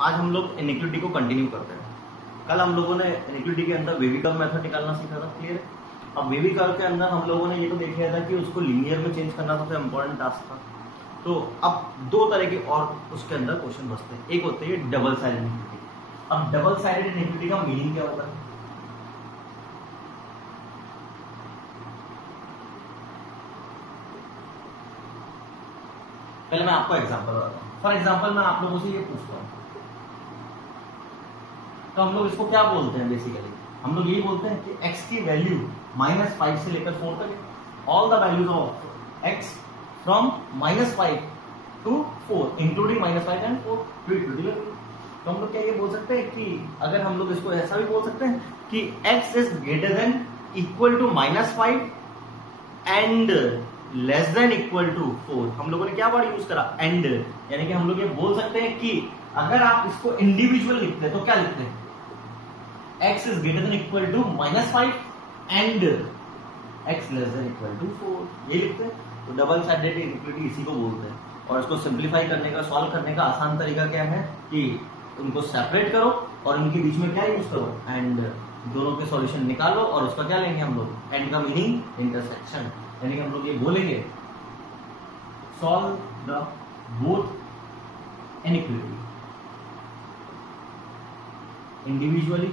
आज हम लोग इनइक्विटी को कंटिन्यू करते हैं। कल हम लोगों ने इनइक्विटी के अंदर वेवी कर्व मेथड निकालना सीखा था, क्लियर है। अब वेवी कर्व के अंदर हम लोगों ने ये तो देखा था कि उसको लीनियर में चेंज करना सबसे इंपॉर्टेंट टास्क था। तो अब दो तरह के और उसके अंदर क्वेश्चन बचते हैं। एक होती है डबल साइडेड इनइक्विटी। अब डबल साइडेड इनइक्विटी का मीनिंग क्या होता है? पहले मैं आपको एग्जांपल बताता हूँ। फॉर एग्जांपल मैं आप लोगों से ये पूछता हूँ, तो हम लोग इसको क्या बोलते हैं? बेसिकली हम लोग यही बोलते हैं कि x की वैल्यू -5 से लेकर 4 तक है। All the values of x from -5 to 4 including -5 and 4 to equity. तो हम लोग क्या ये बोल सकते हैं कि अगर हम लोग इसको ऐसा भी बोल सकते हैं कि x is greater than equal to -5 and less than equal to 4। हम लोगों ने क्या वर्ड यूज करा? एंड। यानी कि हम लोग ये बोल सकते हैं कि अगर आप इसको इंडिविजुअल लिखते हैं तो क्या लिखते हैं? x is greater than equal to -5 and x less than equal to 4, ये लिखते हैं। तो डबल साइडेड इनइक्विटी इसी को बोलते हैं। और इसको सिंप्लीफाई करने का, सॉल्व करने का आसान तरीका क्या है कि उनको सेपरेट करो और इनके बीच में क्या यूज करो? एंड। दोनों के सॉल्यूशन निकालो और उसका क्या लेंगे हम लोग? एंड का मीनिंग इंटरसेक्शन। यानी कि हम लोग ये बोलेंगे solve the both iniquity individually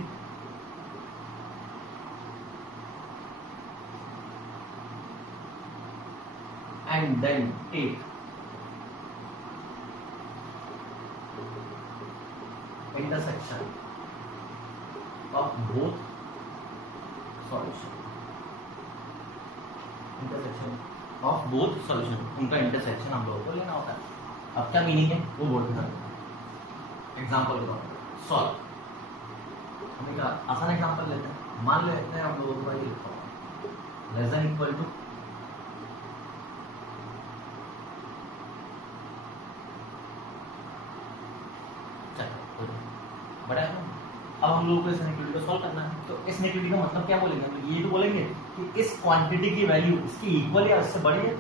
and then take intersection of both solution। intersection of both solution, उनका इंटरसेक्शन हम लोगों को लेना होता है। अब क्या मीनिंग है वो बोलते हैं। एग्जाम्पल बताओ, सॉल्व। हम एक आसान एग्जाम्पल लेते हैं। मान लेते हैं हम लोगों को ये लिखा हुआ लेस देन इक्वल टू बड़ा है। अब हम लोगों को इस इनइक्विटी को सॉल्व करना है। तो इस इनइक्विटी का मतलब क्या बोलेंगे? हम लोग ये तो बोलेंगे कि इस क्वांटिटी की वैल्यू इसकी इक्वल या इससे बड़ी है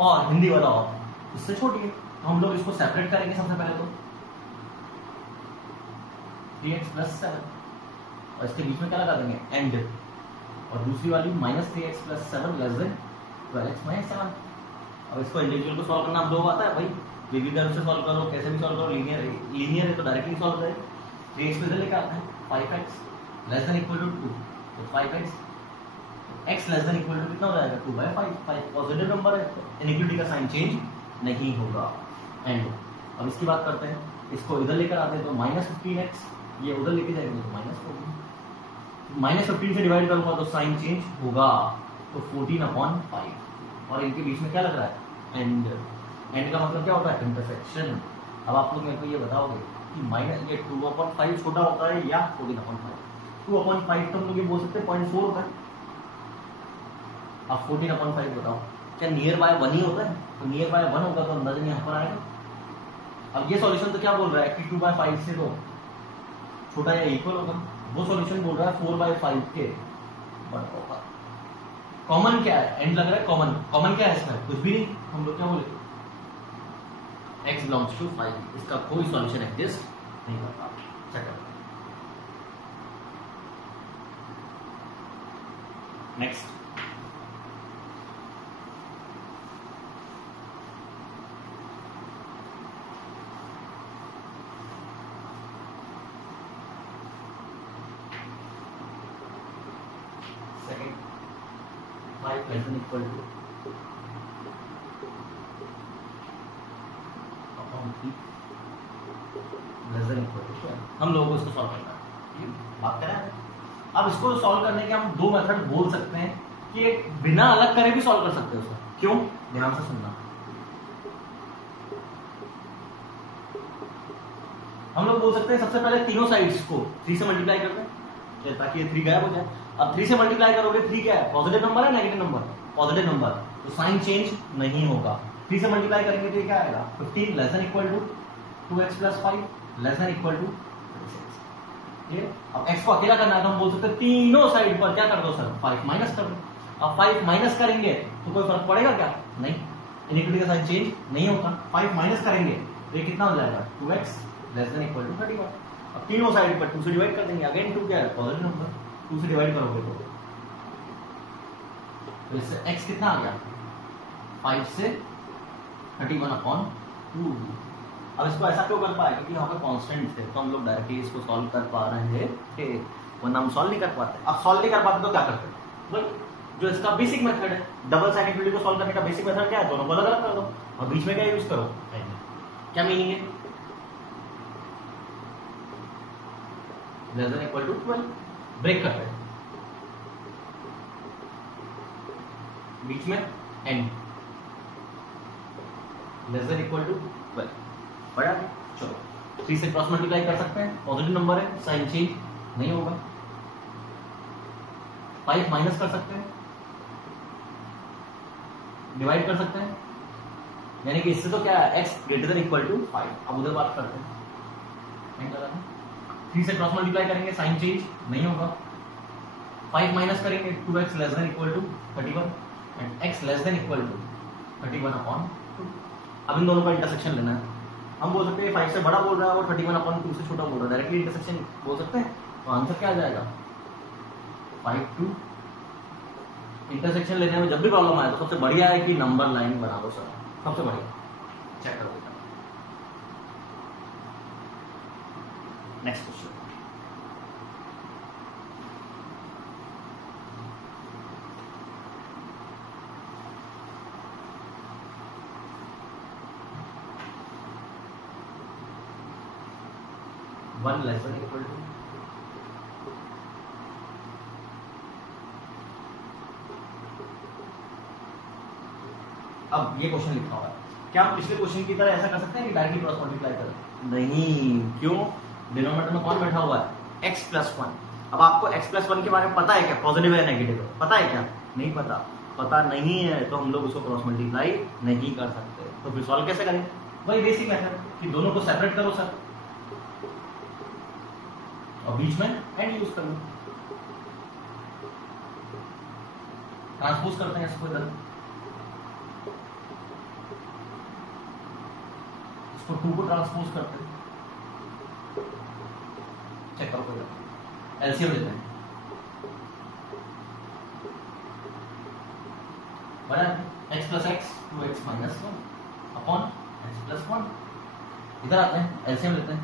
और हिंदी वाला और इससे छोटी है। तो हम लोग इसको सेपरेट करेंगे। सबसे पहले तो 3x + 7 और इसके बीच में क्या लगा देंगे? एंड। और दूसरी वाली -3x + 7 लेस देन 12x - 7। अब इसको इंडिविजुअल को सॉल्व करना आप लोग आता है भाई, वेवी कर्व से सॉल्व करो, कैसे भी सॉल्व करो। लीनियर है तो डायरेक्टली सॉल्व करें। 3x को इधर लेकर आते हैं, 5x less than equal to 2, तो 5x x less than equal to कितना हो जाएगा? 2/5। 5 पॉजिटिव नंबर है तो इनइक्विटी का साइन चेंज नहीं होगा। एंड। अब इसकी बात करते हैं, इसको इधर लेकर आते हैं तो -15x, ये उधर लेके जाएंगे तो -14। -15 से डिवाइड करूंगा तो साइन चेंज होगा, तो 14/5। और इनके बीच में क्या लग रहा है? एंड। एंड का मतलब क्या होता है? इंटरसेक्शन। अब आप लोग मेरे को ये बताओगे कि ये 2/5 छोटा होता है या 14/5? 2/5 तो हम लोग ये बोल सकते हैं 0.4 होता है। अब 14/5 बताओ, क्या नियर बाय 1 ही होता है? तो नियर बाय 1 होगा तो अंदाजन यहाँ पर आएगा। अब ये सॉल्यूशन तो क्या बोल रहा है कि 2/5 से तो छोटा या इक्वल होगा। वो सॉल्यूशन बोल रहा है 4/5 के बड़ा होगा। कॉमन क्या है? एंड लग रहा है कॉमन। कॉमन क्या है इसमें? कुछ भी नहीं। हम लोग क्या बोले? x belongs to 5। इसका कोई सॉल्यूशन एग्जिस्ट नहीं करता। Second. Next, second 5 less than equal to हम लोगों को इसको सॉल्व करना है। बात करें अब इसको सॉल्व करने के हम दो मेथड बोल सकते हैं कि बिना अलग करे भी सॉल्व कर सकते हैं उसको। क्यों? ध्यान से सुनना। हम लोग बोल सकते हैं सबसे पहले तीनों साइड्स को 3 से मल्टीप्लाई करते हैं ताकि ये 3 गायब हो जाए। अब 3 से मल्टीप्लाई करोगे, 3 क्या है? पॉजिटिव नंबर है नेगेटिव नंबर? पॉजिटिव नंबर, तो साइन चेंज नहीं होगा। 3 से मल्टीप्लाई करेंगे तो ये क्या आएगा? 15 less than equal to 2x + 5 less than equal to 6। ठीक है। अब x को अकेला करना है तो हम बोल सकते हैं तीनों साइड पर क्या कर दो सर? 5 माइनस कर दो। अब 5 माइनस करेंगे तो कोई फर्क पड़ेगा क्या? नहीं, इनइक्विटी का साइन चेंज नहीं होता। 5 माइनस करेंगे तो ये कितना हो जाएगा? 2x less than equal to 31। अब तीनों साइड पर 2 से डिवाइड कर देंगे, अगेन 2 क्या है पॉजिटिव नंबर, 2 से डिवाइड करोगे तो इससे x कितना आ गया 5 से 31/2। अब इसको ऐसा क्यों कर पाए, क्योंकि यहाँ पे कांस्टेंट थे तो हम लोग डायरेक्टली इसको सॉल्व कर पा रहे थे, वरना हम सॉल्व नहीं कर पाते। अब सॉल्व नहीं कर पाते तो क्या करते, भाई जो इसका बेसिक मेथड है, डबल साइड इक्विटी को सॉल्व करने का बेसिक मेथड क्या है, दोनों को अलग अलग कर दो और बीच में क्या यूज करो, क्या मीनिंग है, less than equal to 12 break करते हैं, बीच में n less than equal to 12 बड़ा। चलो 3 से क्रॉस मल्टीप्लाई कर सकते हैं, पॉजिटिव नंबर है, साइन चेंज नहीं होगा। 5 माइनस कर सकते हैं, डिवाइड कर सकते हैं, यानी कि इससे तो क्या है x greater than equal to 5। अब उधर बात करते हैं, 3 से क्रॉस मल्टीप्लाई करेंगे, साइन चेंज नहीं होगा। 5 माइनस करेंगे, 2x less than equal to 31 and x less than equal to 31/2। अब इन दोनों का इंटरसेक्शन लेना है। हम बोल सकते हैं 5 से बड़ा बोल रहा है और 31/2 से छोटा बोल रहा है, डायरेक्टली इंटरसेक्शन बोल सकते हैं, तो आंसर क्या आ जाएगा 5 2। इंटरसेक्शन लेने में जब भी प्रॉब्लम आए तो सबसे बढ़िया है कि नंबर लाइन बना दो सर, सबसे बढ़िया। चेक कर देता next question. One less than equal to अब ये क्वेश्चन लिखा हुआ है, क्या हम पिछले क्वेश्चन की तरह ऐसा कर सकते हैं कि डायरेक्टली क्रॉस मल्टीप्लाई करें, नहीं, क्यों, डिनोमिनेटर में कौन बैठा हुआ है x प्लस 1। अब आपको x प्लस 1 के बारे में पता है क्या, पॉजिटिव है नेगेटिव है, पता है क्या, नहीं पता, पता नहीं है तो हम लोग उसको क्रॉस मल्टीप्लाई नहीं कर सकते, तो फिर सॉल्व कैसे करें, वही बेसिक मेथड कि दोनों को सेपरेट करो सर और बीच में एंड यूज करो, ट्रांसपोज करते हैं इसको इधर, इसको 2 को ट्रांसपोज करते हैं, चेक करो कोई एलसीएम लेते हैं, बड़ा x plus x 2x minus 1 upon x plus 1। इधर आते हैं एलसीएम लेते हैं,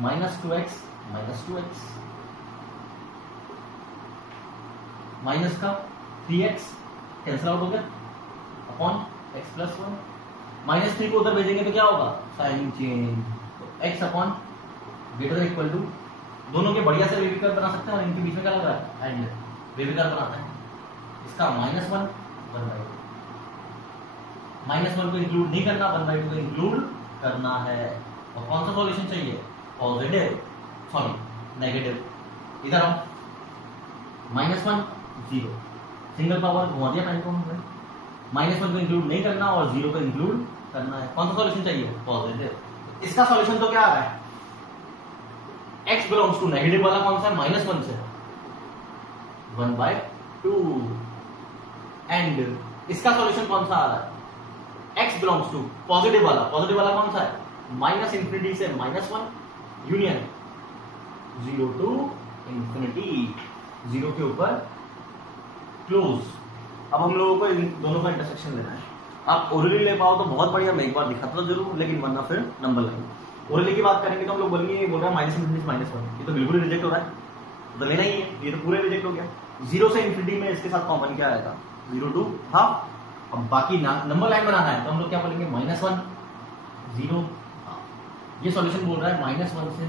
minus 2x minus 2x minus का 3x कैंसिल आउट हो गया अपॉन x प्लस 1। माइनस 3 को उधर भेजेंगे तो क्या होगा साइन चेंज, तो x upon greater than equal to, दोनों के बढ़िया से वेविकर बना सकते हैं और इनके बीच में क्या लग रहा है एंड, वेविकर बनाते हैं, इसका -1 1/2, -1 को इंक्लूड नहीं करना, 1/2 को इंक्लूड करना है, और कौन सा सॉल्यूशन चाहिए पॉजिटिव, सॉरी नेगेटिव, इधर आओ, -1 0 सिंगल पावर घुमा दिया पेन को हमने, -1 को इंक्लूड नहीं करना और 0 को इंक्लूड करना है, कौन सा सॉल्यूशन चाहिए पॉजिटिव। इसका सॉल्यूशन तो क्या आ रहा है, x बिलोंग्स टू नेगेटिव वाला कौन सा है -1 से 1/2 एंड इसका सॉल्यूशन कौन सा आ रहा है, x बिलोंग्स टू पॉजिटिव वाला कौन सा है -∞ से -1 यूनियन 0 to ∞, 0 के ऊपर क्लोज। अब हम लोगों को इन दोनों का इंटरसेक्शन लेना है, आप ओरली ले पाओ तो बहुत बढ़िया, मैं एक बार दिखाता तो जरूर, लेकिन वरना फिर नंबर लाइन। ओरली की बात करेंगे तो हम लोग बोलेंगे, ये बोल रहा है -∞ से -1, ये तो बिल्कुल रिजेक्ट हो रहा है, तो लेना ही है, ये तो पूरे रिजेक्ट हो गया। 0 से ∞ में इसके साथ कॉमन क्या आएगा 0 to हाफ। अब बाकी नंबर लाइन बनाना है तो हम लोग क्या बोलेंगे -1 0 हाफ। ये सॉल्यूशन बोल रहा है -1 से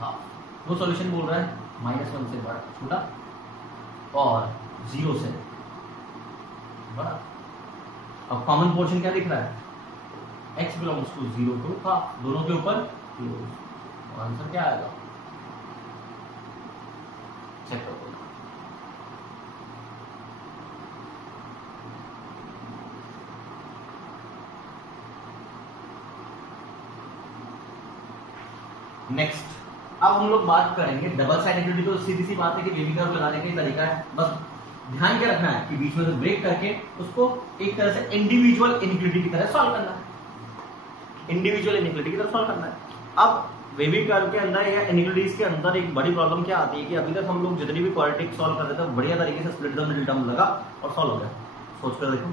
हाफ, वो सॉल्यूशन बोल रहा है -1 से बड़ा छोटा और 0 से बड़ा। अब कॉमन पोर्शन क्या दिख रहा है, x belongs to 0 to half, दोनों के ऊपर क्लोज, आंसर क्या आएगा चेक करो। नेक्स्ट अब हम लोग बात करेंगे डबल साइड इक्विटी। तो सीधी सी बात है कि बेबी कर्व लगाने का तरीका है, बस ध्यान क्या रखना है कि बीच में से ब्रेक करके उसको एक तरह से इंडिविजुअल इनइक्विटी की तरह सॉल्व करना है। इंडिविजुअल इनइक्वालिटी की तरफ सॉल्व करना है। अब वेवी कर्व के अंदर या इनइक्वालिटीज के अंदर एक बड़ी प्रॉब्लम क्या आती है कि अभी तक हम लोग जितनी भी क्वाड्रेटिक सॉल्व कर रहे थे बढ़िया तरीके से स्प्लिट द मिडिल टर्म लगा और सॉल्व हो गया, सोच कर देखो।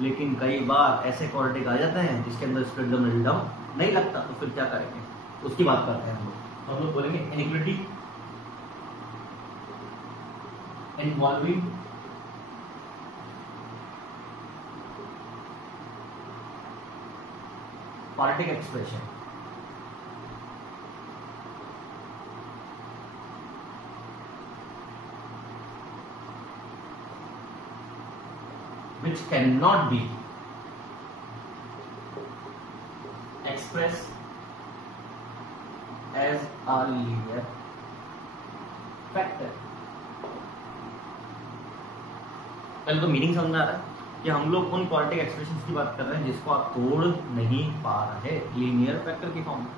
लेकिन कई बार ऐसे क्वाड्रेटिक आ जाते हैं जिसके अंदर स्प्लिट द मिडिल टर्म नहीं लगता, तो फिर क्या करेंगे उसकी बात करते हैं हम लोग। तो हम लोग बोलेंगे inequality involving quadratic expression which cannot be expressed as a linear factor। पहले तो मीनिंग समझ आ रहा है कि हम लोग उन क्वाड्रेटिक एक्सप्रेशंस की बात कर रहे हैं जिसको आप तोड़ नहीं पा रहे लीनियर फैक्टर की फॉर्म में।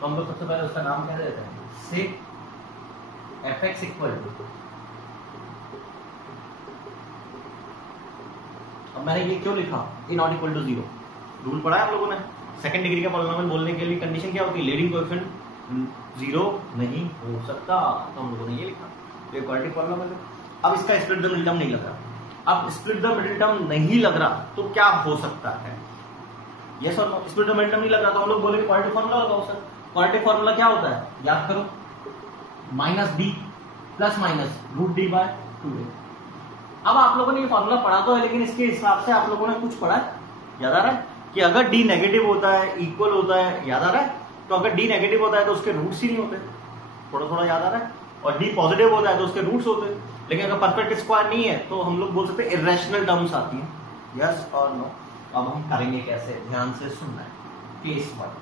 तो हम लोग सबसे पहले उसका नाम क्या देते हैं, से fx इक्वल टू, अब मैंने ये क्यों लिखा ए नॉट इक्वल टू 0, रूल पढ़ा है आप लोगों ने। सेकंड डिग्री का पॉलिनोमियल बोलने के लिए कंडीशन क्या होती है, लीडिंग कोएफिशिएंट 0 नहीं हो सकता, तो हम लोगों ने ये लिखा, तो ये क्वाड्रेटिक पॉलिनोमियल है। अब इसका स्प्लिट द मिडिल टर्म नहीं लग रहा, अब स्प्लिट द मिडिल टर्म नहीं लग रहा तो क्या हो सकता है, यस और no. Split the middle term नहीं लग रहा तो हम लोग बोलेंगे क्वाड्रेटिक फार्मूला लगाओ सर। क्वाड्रेटिक फार्मूला क्या होता है, याद करो, minus D plus minus root D by 2a। अब आप लोगों ने ये फॉर्मूला पढ़ा तो है, लेकिन इसके हिसाब से आप लोगों ने कुछ पढ़ा है, याद आ रहा है कि अगर d नेगेटिव होता है इक्वल होता है, याद आ रहा है, तो अगर d नेगेटिव होता है तो उसके रूट्स ही नहीं होते, थोड़ा थोड़ा याद आ रहा है, और d पॉजिटिव होता है तो उसके रूट्स होते हैं। लेकिन अगर परफेक्ट स्क्वायर नहीं है तो हम लोग बोल सकते हैं इरेशनल टर्म्स आती हैं, यस और नो। अब हम करेंगे कैसे, ध्यान से सुनना है। केस 1,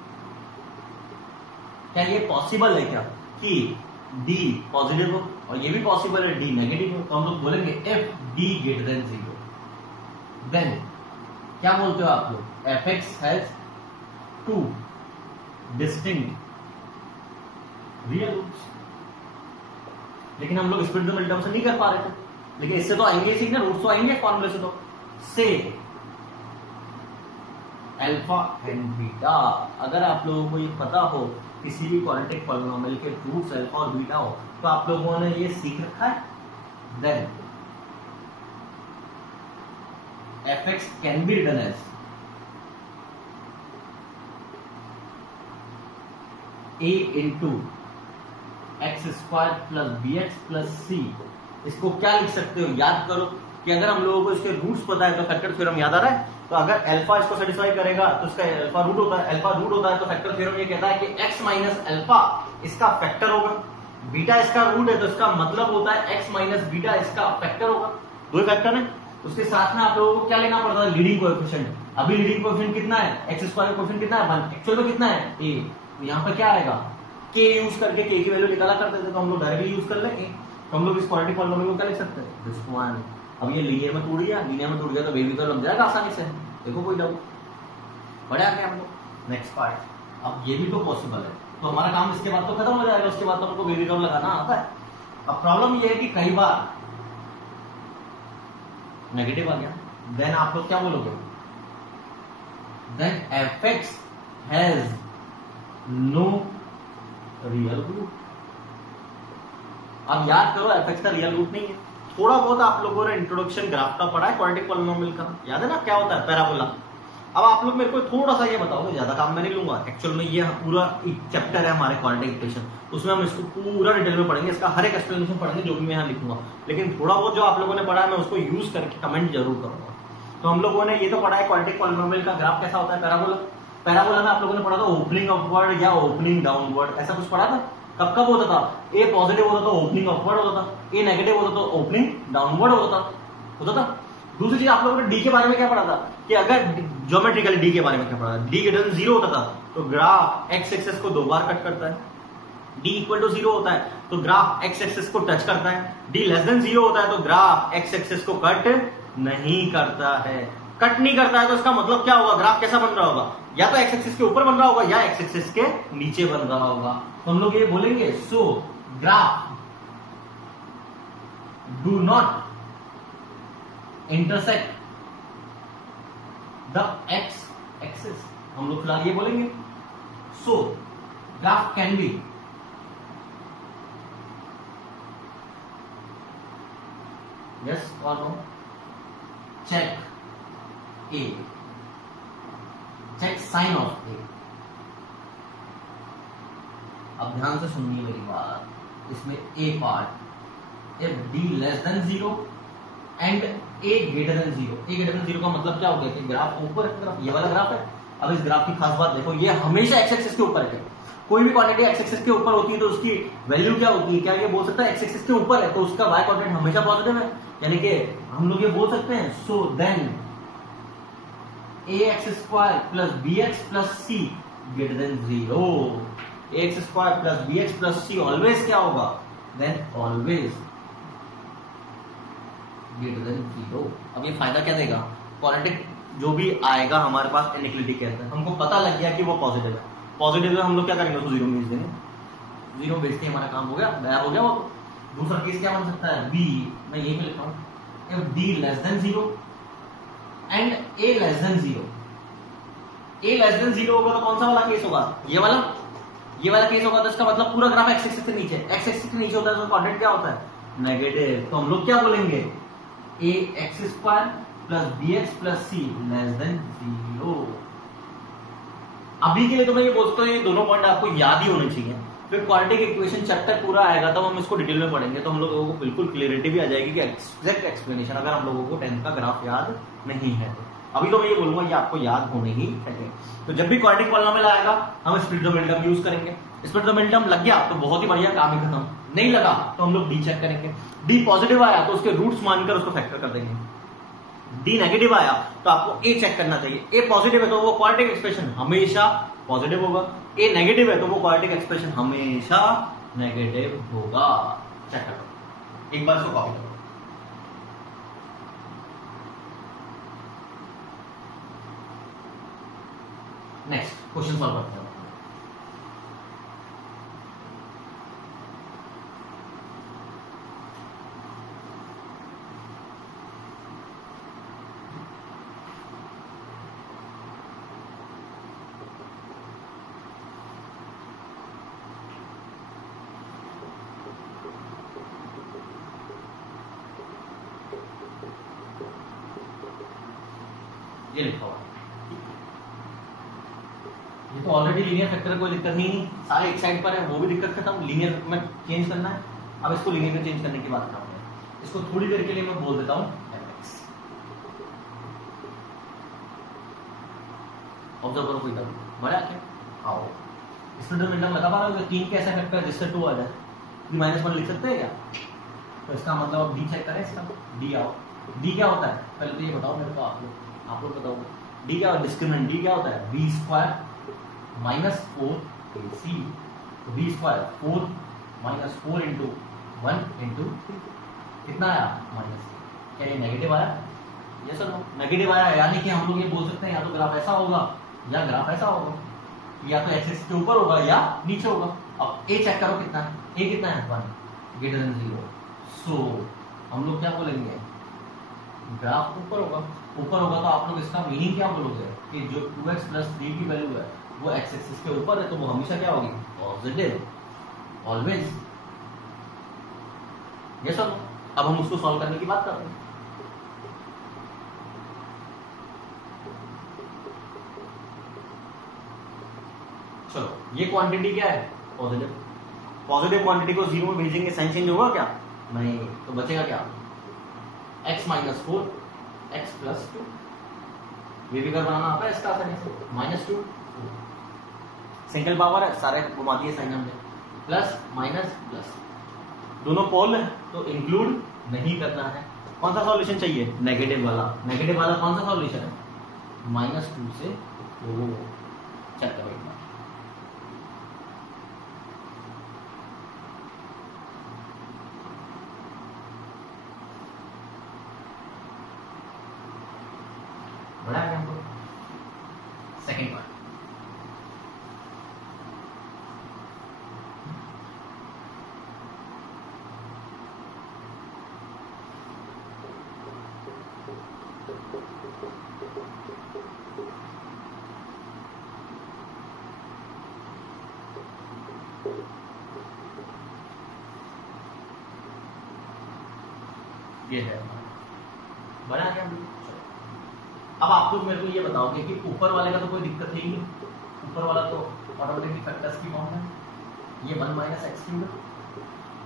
क्या ये पॉसिबल है क्या कि d पॉजिटिव हो और ये भी पॉसिबल है d नेगेटिव हो, तो हम लोग बोलेंगे if d greater than 0 then क्या बोलते हो आप लोग, fx has 2 distinct real roots. लेकिन हम लोग स्प्लिट द मिडिल टर्म से नहीं कर पा रहे थे, लेकिन इससे तो आएंगे ही ना, रूट्स तो आएंगे फॉर्मूले से। तो से अल्फा एंड बीटा, अगर आप लोगों को ये पता हो किसी भी क्वाड्रेटिक पॉलिनोमियल के रूट्स अल्फा और बीटा हो तो आप लोगों ने ये सीख रखा है, then fx can be written as a into x square plus b x plus c. इसको क्या लिख सकते हो, याद करो कि अगर हम लोगों को इसके रूट्स पता है तो फैक्टर थ्योरम याद आ रहा है, तो अगर अल्फा इसको सेटिस्फाई करेगा तो इसका अल्फा रूट होता है, अल्फा रूट होता है तो फैक्टर थ्योरम ये कहता है कि x माइनस अल्फा इसका फैक्टर होगा, बीटा इसका रूट है तो इसका मतलब होता है x माइनस बीटा इसका फैक्टर होगा, दो ही फैक्टर है। उसके साथ में आप लोगों को क्या लेना पड़ता है, लीडिंग कोएफिशिएंट। अभी लीडिंग कोएफिशिएंट कितना है, एक्स स्क्वायर का कोएफिशिएंट कितना है 1, एक्चुअल में कितना है a, तो यहाँ पर क्या आएगा k यूज करके k की वैल्यू निकाला करते थे, तो हम लोग डायरेक्टली यूज कर लेंगे, तो हम लोग इस क्वाड्रेटिक पॉलिनोमियल को क्या लिख सकते हैं, दिस वन। अब ये लीनियर में टूट गया, लीनियर में टूट गया तो वेवी कर्व लग जाएगा आसानी से, देखो कोई डाउट बढ़िया गया हम लोग। नेक्स्ट पार्ट, अब ये भी तो पॉसिबल है, तो हमारा काम इसके बाद तो खत्म हो जाएगा, उसके बाद तो हमको वेवी कर्व लगाना आता है। अब प्रॉब्लम ये है कि कई बार नेगेटिव आ गया, देन आप लोग क्या बोलोगे, then fx has no real root. अब याद करो fx का रियल रूट नहीं है, थोड़ा बहुत आप लोगों ने इंट्रोडक्शन ग्राफ का पढ़ा है क्वाड्रेटिक पॉलिनोमियल का, याद है ना क्या होता है पैराबोला। अब आप लोग मेरे को थोड़ा सा ये बताओगे, ज्यादा काम मैं नहीं लूंगा, एक्चुअल में ये पूरा एक चैप्टर है हमारे क्वाड्रेटिक इक्वेशन, उसमें हम इसको पूरा डिटेल में पढ़ेंगे, इसका हर एक एक्सप्लेनेशन पढ़ेंगे जो भी मैं यहाँ लिखूंगा, लेकिन थोड़ा बहुत जो आप लोगों ने पढ़ा है मैं उसको यूज करके कमेंट जरूर करूंगा। तो हम लोगों ने ये तो पढ़ा है क्वाड्रेटिक पॉलिनोमियल का ग्राफ कैसा होता है, पैराबोला। पैराबोला में आप लोगों ने पढ़ा था ओपनिंग अपवर्ड या ओपनिंग डाउनवर्ड, ऐसा कुछ पढ़ा था। कब कब होता था, ए पॉजिटिव होता था ओपनिंग अपवर्ड होता था, ए नेगेटिव होता तो ओपनिंग डाउनवर्ड होता था। दूसरी चीज आप लोगों ने डी के बारे में क्या पढ़ा था कि अगर ज्योमेट्रिकली डी के बारे में क्या पढ़ा, डी ग्रेटर देन 0 होता था तो ग्राफ एक्स एक्सिस को 2 बार कट करता है, डी इक्वल टू 0 होता है तो ग्राफ एक्स एक्सिस को टच करता है, डी लेस देन 0 होता है तो ग्राफ एक्स एक्सिस को कट नहीं करता है। कट नहीं करता है तो इसका मतलब क्या होगा, ग्राफ कैसा बन रहा होगा, या तो एक्स एक्सिस के ऊपर बन रहा होगा या एक्स एक्सिस के नीचे बन रहा होगा। तो हम लोग ये बोलेंगे so graph do not intersect the x axis, हम लोग फिलहाल ये बोलेंगे so graph can be yes और no, check a, check sign of a. अब ध्यान से सुनिए मेरी बात, इसमें a part if d less than 0 and a greater than 0। A greater than 0 का मतलब क्या हो गया कि ग्राफ ऊपर की तरफ, ये वाला ग्राफ है। अब इस ग्राफ की खास बात देखो, ये हमेशा एक्स एक्सिस के ऊपर है। कोई भी क्वांटिटी एक्स एक्सिस के ऊपर होती है तो उसकी वैल्यू क्या होती है, क्या ये बोल सकता है एक्स एक्सिस के ऊपर है तो उसका वाई क्वाड्रेंट हमेशा पॉजिटिव है, यानी कि हम लोग ये बोल सकते हैं so then a x square plus b x plus c greater than 0। A x square plus b x plus c always क्या होगा, देन ऑलवेज ग्रेटर देन 0। अब ये फायदा क्या देगा, क्वाड्रेटिक जो भी आएगा हमारे पास इनइक्वालिटी के अंदर हमको पता लग गया कि वो पॉजिटिव है। पॉजिटिव है हम लोग क्या करेंगे, उसको 0 भेज देंगे, 0 भेजते हमारा काम हो गया, गायब हो गया वो। दूसरा केस क्या बन सकता है, बी, मैं यही पे लिखता हूं, if d less than 0 and A less than 0। A less than 0 होगा तो कौन सा वाला केस होगा, ये वाला केस होगा। तो इसका मतलब पूरा ग्राफ एक्स एक्सिस के नीचे, एक्स एक्सिस के नीचे होता है तो क्वाड्रेंट क्या होता है, नेगेटिव। तो हम लोग क्या बोलेंगे, a x square plus b x plus c less than 0। अभी के लिए तो मैं ये बोलता हूँ ये दोनों पॉइंट आपको याद ही होने चाहिए, फिर क्वाड्रेटिक इक्वेशन चैप्टर पूरा आएगा तब हम इसको डिटेल में पढ़ेंगे तो हम लोगों को बिल्कुल क्लियरिटी भी आ जाएगी कि एग्जैक्ट एक्सप्लेनेशन, अगर हम लोगों को 10th का ग्राफ याद नहीं है। अभी तो मैं ये बोलूंगा ये आपको याद होने ही चाहिए। तो जब भी क्वाड्रेटिक पॉलिनोमियल आएगा हम स्प्लिट यूज करेंगे। स्प्लिट लग गया तो बहुत ही बढ़िया, काम ही खत्म। नहीं लगा तो हम लोग डी चेक करेंगे। डी पॉजिटिव आया तो उसके रूट्स मानकर उसको फैक्टर कर देंगे। डी नेगेटिव आया तो आपको ए चेक करना चाहिए। ए पॉजिटिव है तो वो क्वाड्रेटिक एक्सप्रेशन हमेशा पॉजिटिव होगा, ए नेगेटिव है तो वो क्वाड्रेटिक एक्सप्रेशन हमेशा नेगेटिव होगा। चेक करो एक बार, इसको कॉपी करो। नेक्स्ट क्वेश्चन सॉल्व करते हैं। ये लिखा हुआ, ये तो ऑलरेडी लीनियर फैक्टर है, कोई दिक्कत नहीं, सारे एक साइड पर है, वो भी दिक्कत खत्म। लीनियर में चेंज करना है, अब इसको लीनियर में चेंज करने की बात करूंगा। इसको थोड़ी देर के लिए मैं बोल देता हूं fx। ऑब्जर्व करो, कोई बड़ा क्या आओ, इसमें तो मिनटम लगा पा रहा हूँ 3 कैसा फैक्टर है जिससे 2 आ जाए, 3-1 लिख सकते हैं क्या? तो इसका मतलब अब डी चेक करें, इसका डी आओ। डी क्या होता है पहले तो ये बताओ मेरे को, आप लोग बताओ डी क्या, डिस्क्रिमिनेंट डी क्या होता है, बी स्क्वायर माइनस 4ac। तो B square 4 minus 4 into 1 into कितना आया, माइनस। क्या ये नेगेटिव आया? ये सर नेगेटिव आया, यानी कि हम लोग ये बोल सकते हैं या तो ग्राफ ऐसा होगा या ग्राफ ऐसा होगा, या तो एक्सिस के ऊपर होगा या नीचे होगा। अब ए चेक करो कितना है, ए कितना है 1 ग्रेटर देन 0। सो हम लोग क्या बोलेंगे, ग्राफ ऊपर होगा। ऊपर होगा तो आप लोग इसका मीनिंग क्या बोलोगे कि जो 2x प्लस 3 की वैल्यू है वो एक्स एक्सिस के ऊपर है तो वो हमेशा क्या होगी, पॉजिटिव ऑलवेज। ये सब अब हम उसको सॉल्व करने की बात करते हैं। चलो ये क्वांटिटी क्या है, पॉजिटिव। पॉजिटिव क्वांटिटी को 0 में भेजेंगे, साइन चेंज होगा क्या? नहीं। तो बचेगा क्या, x माइनस 4 x प्लस 2। ये भी कर बनाना आता है इसका आसानी से, -2 सिंगल पावर है, सारे घुमा दिए साइन हमने, प्लस माइनस प्लस, दोनों पोल है तो इंक्लूड नहीं करना है। कौन सा सॉल्यूशन चाहिए, नेगेटिव वाला। नेगेटिव वाला कौन सा सॉल्यूशन है, -2 से 2। चेक करो एक बार, बड़ा है हमको। सेकेंड पार्ट, ये है बना क्या। अब आप लोग मेरे को ये बताओगे कि ऊपर वाले का तो कोई दिक्कत है ही नहीं, ऊपर वाला तो ऑटोमेटिकली फैक्टर्स की फॉर्म है। ये 1 minus x cube,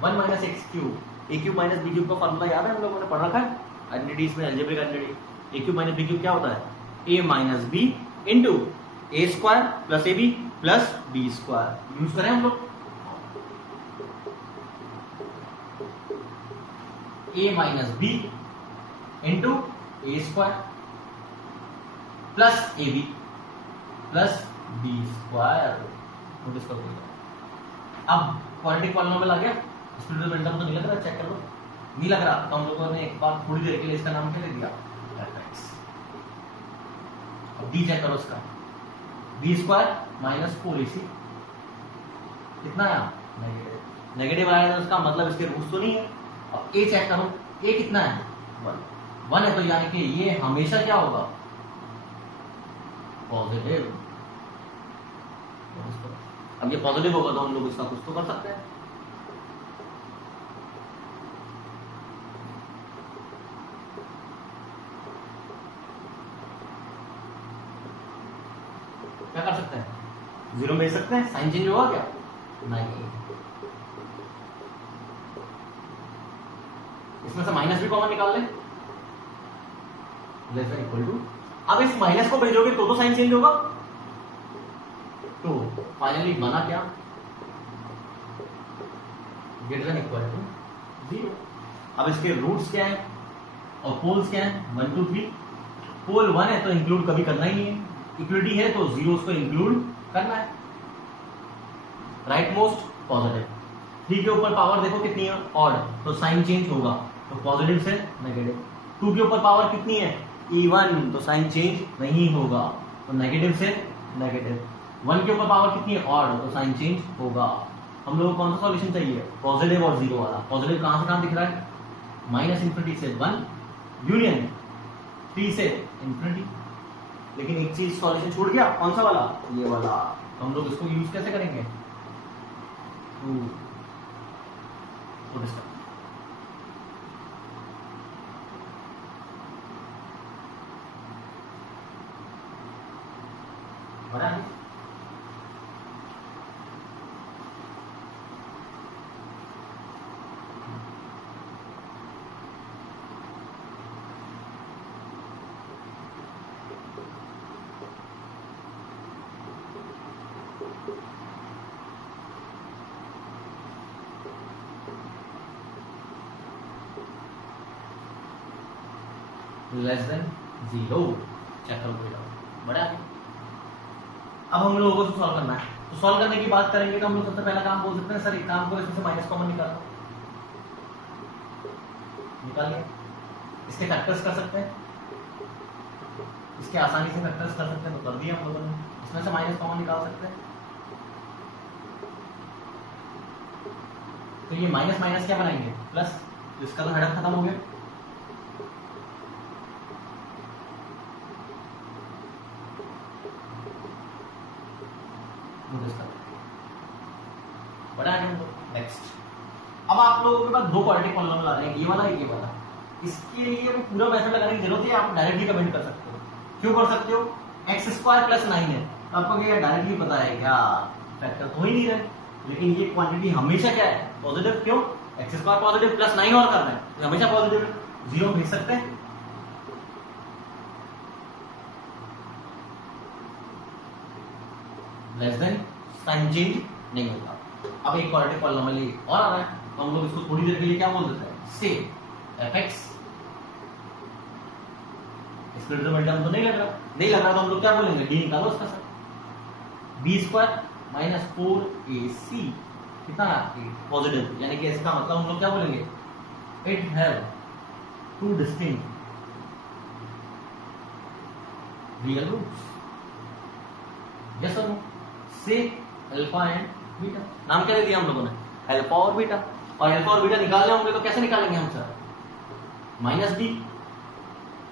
1 minus x cube, a cube minus b cube का फॉर्मूला याद है हम लोगों ने पढ़ रखा है आइडेंटिटीज में, algebraic identity. A cube minus b cube क्या होता है, a minus b into A square plus a B plus B square. Use करें हम लोग a minus b into A square plus a B plus B square. Notice करो अब quadratic polynomial आ गया, split the midterm तो नहीं लग रहा, चेक कर लो, नहीं लग रहा तो हम लोगों ने एक बार थोड़ी देर के लिए इसका नाम क्या ले दिया, fx। अब डी चेक करो इसका, बी स्क्वायर माइनस 4ac कितना है, नेगेटिव, नेगेटिव आया तो उसका मतलब इसके रूट्स तो नहीं है। अब ए चेक करो, ए कितना है 1 है, तो यानी कि ये हमेशा क्या होगा, पॉजिटिव। अब ये पॉजिटिव होगा तो हम लोग इसका कुछ तो कर सकते हैं। क्या कर सकते हैं, 0 भेज सकते हैं, साइन चेंज होगा क्या, नहीं। इसमें से माइनस भी कॉमन निकाल लें, लेस देन इक्वल टू। अब इस माइनस को भेजोगे तो साइन चेंज होगा, तो फाइनली बना क्या, ग्रेटर देन इक्वल टू 0। अब इसके रूट्स क्या है और पोल्स क्या है, 1 2 3। पोल 1 है तो इंक्लूड कभी करना ही नहीं है, इक्विलिटी है तो जीरोस को इंक्लूड करना है। राइट मोस्ट पॉजिटिव, 3 के ऊपर पावर देखो कितनी है, ऑड, तो साइन चेंज होगा, तो पॉजिटिव से नेगेटिव। 2 के ऊपर पावर कितनी है, E1, तो साइन चेंज नहीं होगा, तो नेगेटिव से नेगेटिव। 1 के ऊपर पावर कितनी है, ऑड, तो साइन चेंज होगा। हम लोगों को कौन सा सॉल्यूशन चाहिए, पॉजिटिव और 0 वाला। पॉजिटिव कहां से कहां दिख रहा है, माइनस इंफिनिटी से 1 यूनियन 3 से इंफिनिटी। लेकिन एक चीज सॉल्यूशन छूट गया, कौन सा वाला, ये वाला। तो हम लोग इसको यूज कैसे करेंगे, बड़ा है। लेस देन 0, चेक करो बेटा, बड़ा है। अब हम लोगों को सॉल्व करना है, तो सॉल्व करने की बात करेंगे तो हम लोग सबसे पहला काम बोल सकते हैं, सर एक काम करो, इसमें से माइनस कॉमन निकालो, निकालिए। इसके फैक्टर्स कर सकते हैं, इसके आसानी से फैक्टर्स कर सकते हैं, तो कर दिया हम लोगों ने। इसमें से माइनस कॉमन निकाल सकते हैं, तो ये माइनस माइनस क्या बनाएंगे, प्लस, इसका तो हेडअप खत्म हो गया। बड़ा है। नेक्स्ट, अब आप लोगों के पास दो क्वाड्रेटिक पॉलिनोमियल आ रहे हैं, ये वाला ये वाला। इसके लिए वो पूरा मेथड लगाने की जरूरत है, आप डायरेक्टली कमेंट कर सकते हो। क्यों कर सकते हो, एक्स स्क्वायर प्लस 9 है, आपको क्या डायरेक्टली पता है क्या, फैक्टर हो ही नहीं रहे, लेकिन ये क्वांटिटी हमेशा क्या है, पॉजिटिव। क्यों, एक्स स्क्वायर पॉजिटिव प्लस 9 और करना है, तो हमेशा पॉजिटिव है, 0 भेज सकते हैं। लेस देन, साइन चेंज नहीं होता। अब एक क्वाड्रेटिक पॉलिनोमियल और आ रहा है, तो हम लोग इसको थोड़ी देर के लिए क्या बोल देते हैं, से fx। स्प्लिट द मिडटर्म तो नहीं लग रहा तो हम लोग क्या बोलेंगे, डी निकालो उसका sir, B square minus 4ac कितना है, पॉजिटिव, यानी कि इसका मतलब हम लोग क्या बोलेंगे, it have 2 distinct real roots. Yes और no, say alpha and beta, नाम क्या दे दिया हम लोगों ने, अल्फा और बीटा। और अल्फा और बीटा निकालने होंगे तो कैसे निकालेंगे हम sir, minus B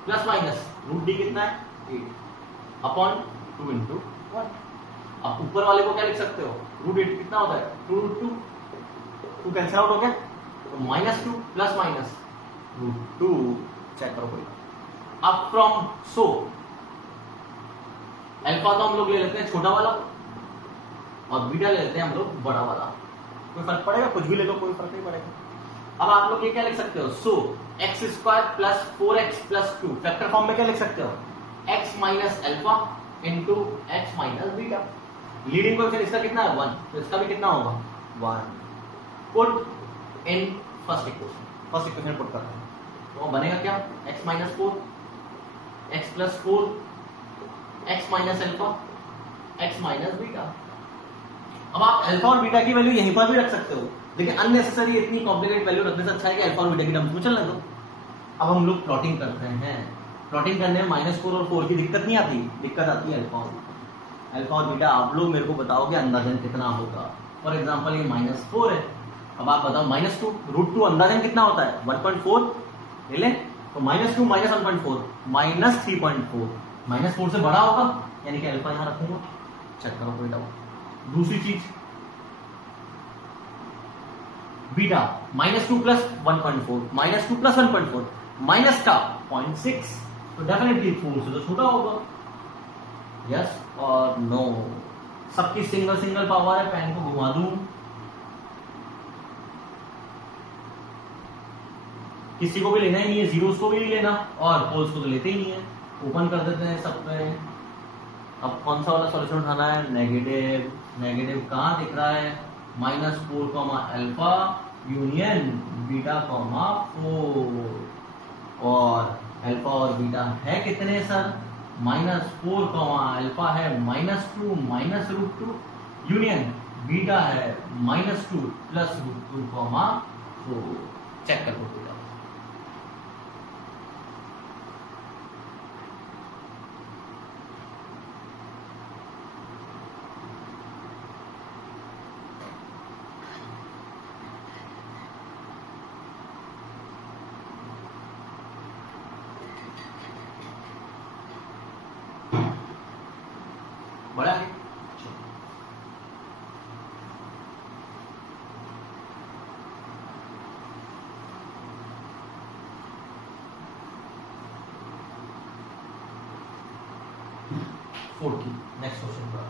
plus minus root D कितना है, 8 अपॉन 2 इंटू 1। अब ऊपर वाले को क्या लिख सकते हो, रूट 8 कितना होता है, 2 रूट 2, 2 कैंसिल आउट हो गया, तो -2 प्लस माइनस √2 चेक करो कोई अब फ्रॉम सो अल्फा तो हम लोग ले लेते हैं छोटा वाला और बीटा ले लेते हैं हम लोग बड़ा वाला। कोई फर्क पड़ेगा? कुछ भी ले लो, कोई फर्क नहीं पड़ेगा। अब आप लोग ये क्या लिख सकते हो? So x square plus 4x plus 2 factor form में क्या लिख सकते हो? x minus alpha into x minus beta. Leading coefficient इसका कितना है? 1, तो इसका भी कितना होगा? 1। Put in first equation put करते हैं तो बनेगा क्या? x minus 4 x plus 4 x minus alpha x minus beta. अब आप अल्फा और बीटा की वैल्यू यहीं पर भी रख सकते हो, लेकिन अननेसेसरी इतनी कॉम्प्लिकेटेड वैल्यू रखने से अच्छा है कि अल्फा और बीटा की टर्म्स में चलने दो। अब हम लोग प्लॉटिंग करते हैं। प्लॉटिंग करने में -4 और 4 की दिक्कत नहीं आती, दिक्कत आती है अल्फा और बीटा। आप लोग मेरे को बताओ कि अंदाजन कितना होगा। फॉर एग्जांपल ये -4 है, अब आप बताओ -2 √2 अंदाजन कितना होता है? 1.4 ले लें तो -2 माइनस 1.4 -3.4 -4 से बड़ा होगा, यानी कि अल्फा यहां रखूंगा। चेक करो कोई डाउट? दूसरी चीज बीटा -2 प्लस 1.4 -2 प्लस 1.4 माइनस का 0.6, तो डेफिनेटली 4 से तो छोटा होगा। यस और नो? सबकी सिंगल पावर है, पेन को घुमा दूं, किसी को भी लेना ही नहीं है, जीरोस को भी नहीं लेना और पोल्स को तो लेते ही नहीं है। ओपन कर देते हैं सब पे। अब कौन सा वाला सॉल्यूशन उठाना है? नेगेटिव। नेगेटिव कहां दिख रहा है? -4 अल्फा यूनियन बीटा 4 और अल्फा और बीटा है कितने सर? -4 अल्फा है -2 माइनस √2 यूनियन बीटा है -2 प्लस √2 4। चेक कर लो। बड़ा है। नेक्स्ट क्वेश्चन पर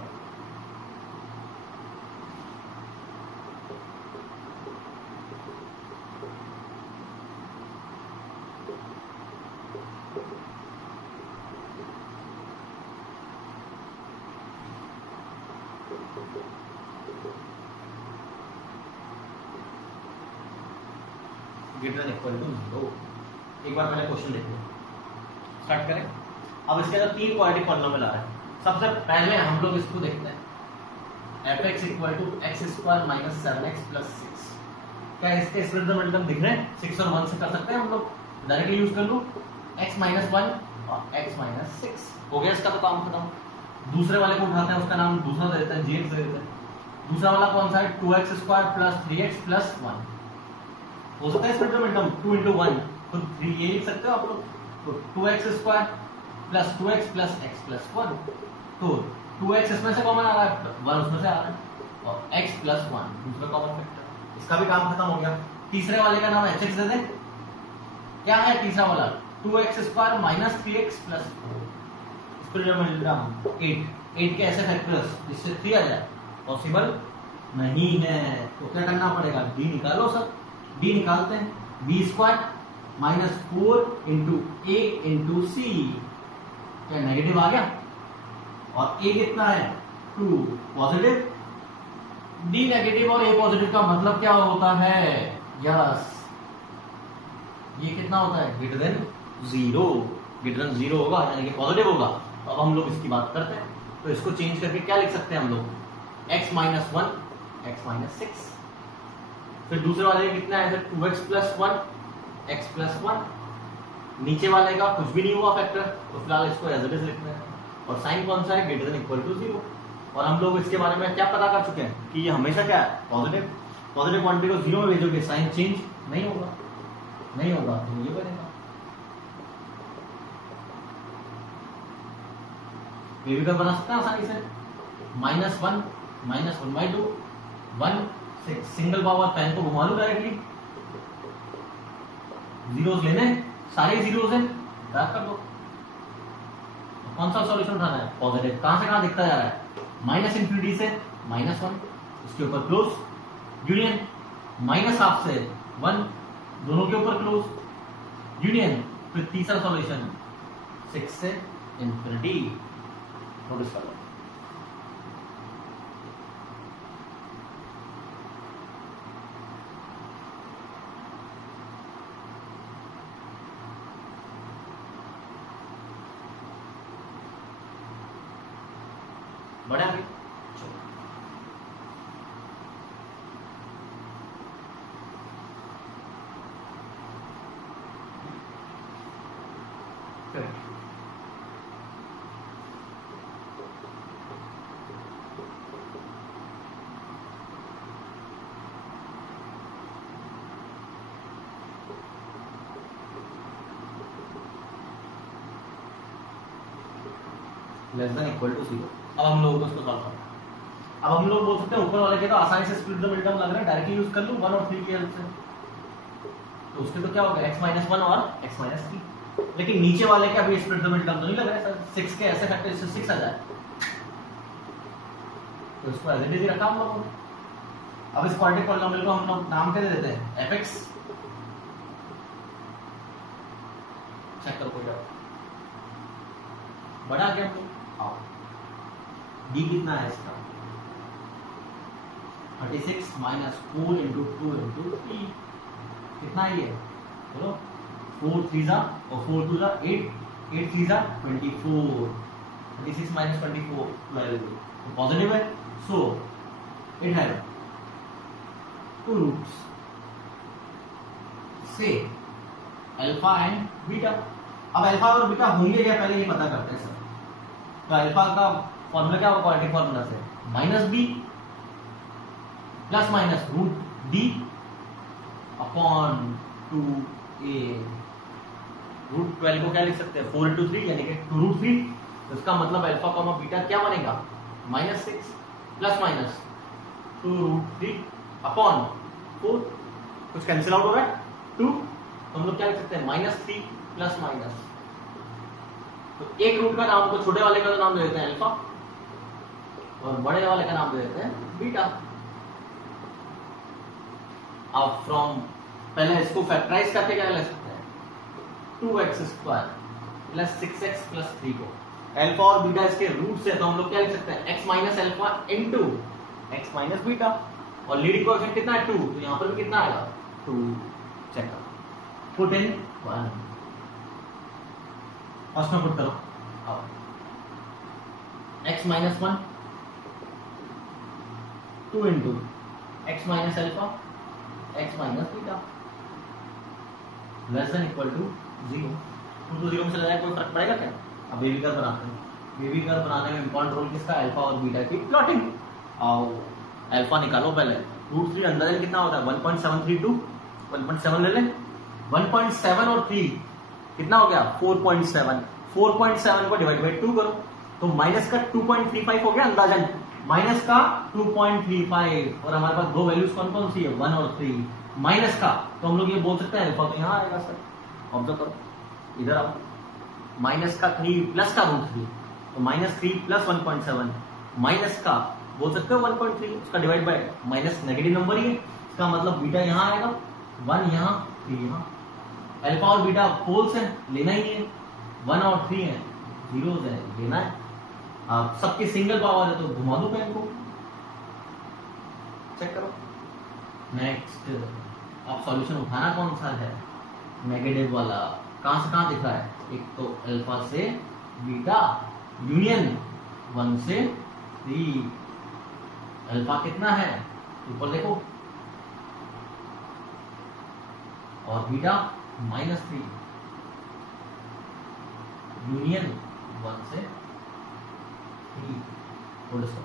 ग्रेटर इक्वल टू 0। एक बार पहले क्वेश्चन देख लो, स्टार्ट करें। अब इसके अंदर 3 क्वाड्रेटिक पॉलिनोमियल आ रहा है। सबसे पहले हम लोग इसको देखते हैं, fx equal to x square minus 7x plus 6। क्या इसके एक्सपेरिमेंटल दिख रहे हैं? 6 और 1 से कर सकते हैं हम लोग, डायरेक्टली यूज कर लो। x माइनस 1 और x माइनस 6 हो गया, इसका तो काम खत्म। दूसरे वाले को उठाते हैं, उसका नाम दूसरा दे देते हैं, gx दे देते हैं। दूसरा वाला कौन सा है? 2x square plus 3x plus 1 हो सकता है एक्सपेरिमेंटल 2 into 1 तो 3 ये लिख सकते हो आप लोग। तो 2x square plus 2x plus x plus 1, तो 2x इसमें से कॉमन आ रहा है, 1 उसमें से आ रहा है और x प्लस 1 दूसरा कॉमन फैक्टर। इसका भी काम खत्म हो गया। तीसरे वाले का नाम hx दे दे। क्या है तीसरा वाला? 2x square minus 3x plus 4। Experimental 8 के ऐसे फैक्टर्स जिससे 3 आ जाए पॉसिबल नहीं है, तो क्या करना पड़ेगा? d निकालो सर। d निकालते हैं, b square minus 4 into a into c. क्या नेगेटिव आ गया? और a कितना है? 2 पॉजिटिव। d नेगेटिव और a पॉजिटिव का मतलब क्या होता है? यस, ये कितना होता है? Greater than 0। ग्रेटर देन 0 होगा यानी कि पॉजिटिव होगा। तो अब हम लोग इसकी बात करते हैं, तो इसको चेंज करके क्या लिख सकते हैं हम लोग? x minus 1 x minus 6। फिर दूसरे वाले कितना है? 2x plus 1 x plus 1। नीचे वाले का कुछ भी नहीं हुआ फैक्टर, तो फिलहाल इसको एज इट इज लिखना है। और साइन कौन सा है? Greater than equal to 0। और हम लोग इसके बारे में क्या पता कर चुके हैं कि ये हमेशा क्या है? पॉजिटिव। पॉजिटिव क्वांटिटी को 0 में भेजोगे साइन चेंज नहीं होगा, नहीं होगा तो ये बनेगा। ये भी कर बना सकते हैं आसानी से। -1 -1/2 1 सिंगल पावर, पेन को घुमा लो डायरेक्टली। जीरोस लेने, सारे जीरोस हैं, ड्रैग कर दो। कौन सा सॉल्यूशन उठाना है? पॉजिटिव। कहां से कहां दिखता जा रहा है? माइनस इंफिनिटी से -1, इसके ऊपर क्लोज यूनियन, -12 से 1, दोनों के ऊपर क्लोज यूनियन, फिर तीसरा सॉल्यूशन 6 से इंफिनिटी। नोटिस कर लो। बड़ा है लेस देन इक्वल टू 0। अब हम लोग उसको सॉल्व करते हैं। अब हम लोग बोल सकते हैं ऊपर वाले के तो आसानी से स्प्लिट द मिड टर्म लग रहा है, डायरेक्टली यूज कर लूं 1 और 3 की हेल्प से। तो उसके तो क्या होगा x-1 और x-3। लेकिन नीचे वाले के अभी स्प्लिट द मिड टर्म तो नहीं लग रहा है सर, 6 के ऐसे फैक्टर से 6 आ जाए, तो इसको एज इट इज रखा हम लोगों ने। अब इस क्वाड्रेटिक पॉलिनोमियल को हम लोग नाम क्या दे देते हैं? fx। चेक करो कोई डाउट? बड़ा क्या हम आओ, d कितना है इसका? 36 माइनस 4 इंटू 2 इंटू 3 कितना है ये? बोलो। 4 3 जा और 4 2 जा 8, 8 3 जा 24, 36 माइनस 24 12, तो पॉजिटिव है। सो इट हैव 2 रूट्स से अल्फा एंड बीटा। अब अल्फा और बीटा होंगे क्या पहले ये पता करते हैं सर। तो अल्फा का फॉर्मूला क्या होगा क्वाड्रेटिक फॉर्मूला से? -b plus minus root d upon 2a। Root 12 को क्या लिख सकते हैं? 4 इंटू 3 यानी कि 2 रूट 3। तो इसका मतलब अल्फा कॉमा बीटा क्या बनेगा? -6 प्लस माइनस 2 रूट 3 अपॉन 4। कुछ कैंसिल आउट हो रहा है 2, तो हम लोग क्या लिख सकते हैं? -3 प्लस माइनस, तो एक रूट का नाम तो छोटे वाले का नाम दे देते हैं अल्फा और बड़े वाले का नाम दे देते हैं बीटा। अब फ्रॉम पहले इसको फैक्टराइज करके क्या ले सकते हैं? 2x² प्लस 6x प्लस 3 को अल्फा और बीटा इसके रूट से, तो हम लोग क्या लिख सकते हैं? x minus alpha into x minus beta, और लीडिंग कोएफिशिएंट कितना है? 2, तो यहां पर भी कितना आएगा? 2। चेक करो, पुट इन 1, फर्स्ट में पुट करो। अब x minus 1 2 into x minus alpha x minus beta less than equal to 0। 2 to 0 में चला जाए, कोई फर्क पड़ेगा क्या? अब बेबी कर्व बनाते हैं। बेबी कर्व बनाने में इंपॉर्टेंट रोल किसका? अल्फा और बीटा की प्लॉटिंग। आओ अल्फा निकालो पहले। रूट 3 अंदाजन कितना होता है? 1.732, 1.7 ले लें। 1.7 और 3 कितना हो गया? 4.7। 4.7 को डिवाइड बाई 2 करो, तो माइनस का 2.35 हो गया अंदाजन, माइनस का 2.35। और हमारे पास दो वैल्यूज कौन कौन सी है? 1 और 3। माइनस का तो हम लोग ये बोल सकते हैं अल्फा तो यहाँ आएगा सर। ऑब्जर्व करो, इधर आओ, माइनस का 3 प्लस का रूट 3, तो -3 प्लस 1.7, माइनस का बोल सकते हो 1.3, उसका divide by minus negative number ही है, इसका मतलब बीटा यहाँ आएगा 1 यहाँ 3 यहाँ। अल्फा और बीटा पोल्स है, लेना ही है, 1 और 3 है, जीरोस है, लेना है। आप सबकी सिंगल पावर है तो घुमा दो पेन को, चेक करो। नेक्स्ट अब सॉल्यूशन उठाना कौन सा है? नेगेटिव वाला। कहां से कहां दिख रहा है? एक तो अल्फा से बीटा यूनियन 1 से 3। अल्फा कितना है? ऊपर देखो, और बीटा -3 यूनियन 1 से 3। थोड़ा सा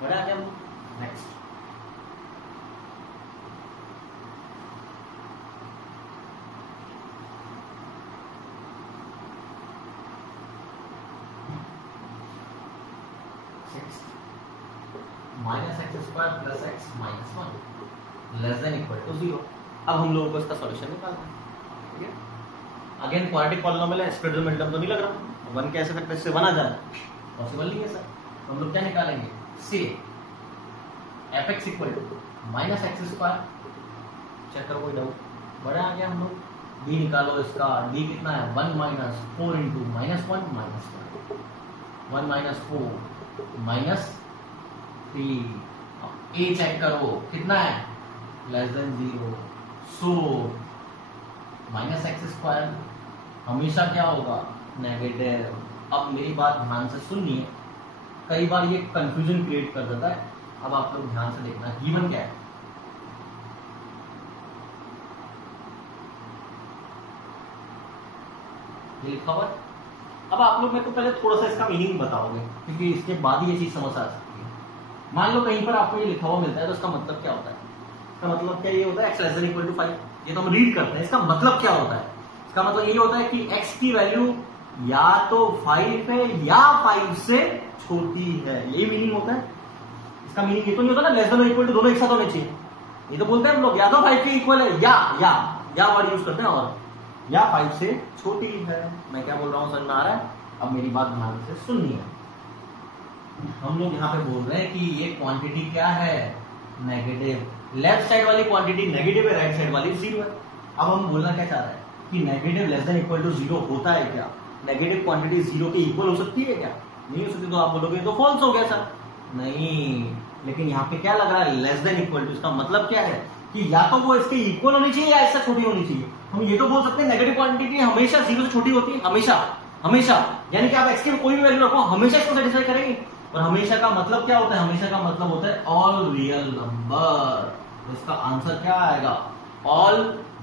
बड़ा क्या? Next X minus X square plus X minus 1 less than equal to 0। अब हम लोगों को इसका सॉल्यूशन निकालना है, ठीक है। अगेन क्वाड्रेटिक पॉलिनोमियल है, एक्सपेरिमेंटल तो नहीं लग रहा, 1 कैसे सकते, इससे 1 आ जाए, पॉसिबल नहीं है सर। तो हम लोग क्या निकालेंगे, say F X equal to minus X square, check करो कोई डाउट, बड़ा आ गया। हम लोग डी निकालो, इसका डी कितना है 1 minus 4 into minus 1 minus 1 minus 4 minus 3। ए चेक करो कितना है, less than 0। So minus X square हमेशा क्या होगा, नेगेटिव। अब मेरी बात ध्यान से सुनिए, कई बार ये कंफ्यूजन क्रिएट कर देता है। अब आप लोग ध्यान से देखना, गिवन क्या है, ये लिखा हुआ है। अब आप लोग मेरे को पहले थोड़ा सा इसका मीनिंग बताओगे, क्योंकि इसके बाद ही ये चीज समझ आ सकती है। मान लो कहीं पर आपको ये लिखा हुआ मिलता है, तो इसका मतलब क्या होता है, इसका मतलब क्या ये होता है, X less than equal to 5। ये तो हम रीड करते हैं, इसका मतलब क्या होता है, इसका मतलब यही होता है कि एक्स की वैल्यू या तो 5 है या 5 से छोटी है, यही मीनिंग होता है। इसका मीनिंग ये तो नहीं होता ना लेस देन इक्वल टू दोनों एक साथ होने चाहिए। ये तो बोलते हैं हम लोग या तो 5 के इक्वल है या वर्ड यूज करते हैं, और या 5 से छोटी है। मैं क्या बोल रहा हूं समझ में आ रहा है। अब मेरी बात ध्यान से सुनिए, हम लोग यहाँ पे बोल रहे हैं कि ये क्वांटिटी क्या है, नेगेटिव। लेफ्ट साइड वाली क्वांटिटी नेगेटिव है, राइट साइड वाली 0 है। अब हम बोलना क्या चाह रहे हैं कि negative less than equal to 0 होता है क्या, नेगेटिव क्वांटिटी 0 के इक्वल हो सकती है क्या, नहीं हो सकती। तो आप बोलोगे तो फॉल्स हो गया सर, नहीं। लेकिन यहाँ पे क्या लग रहा है, लेस देन इक्वल टू, इसका मतलब क्या है कि या तो वो इसके इक्वल होनी चाहिए या इससे छोटी होनी चाहिए। हम ये तो बोल सकते हैं नेगेटिव क्वांटिटी हमेशा 0 से छोटी होती है, हमेशा हमेशा, यानी कि आप एक्स की कोई भी वैल्यू रखो हमेशा इसको सेटिस्फाई करेंगे। और हमेशा का मतलब क्या होता है, हमेशा का मतलब होता है ऑल रियल नंबर। तो इसका आंसर क्या आएगा, ऑल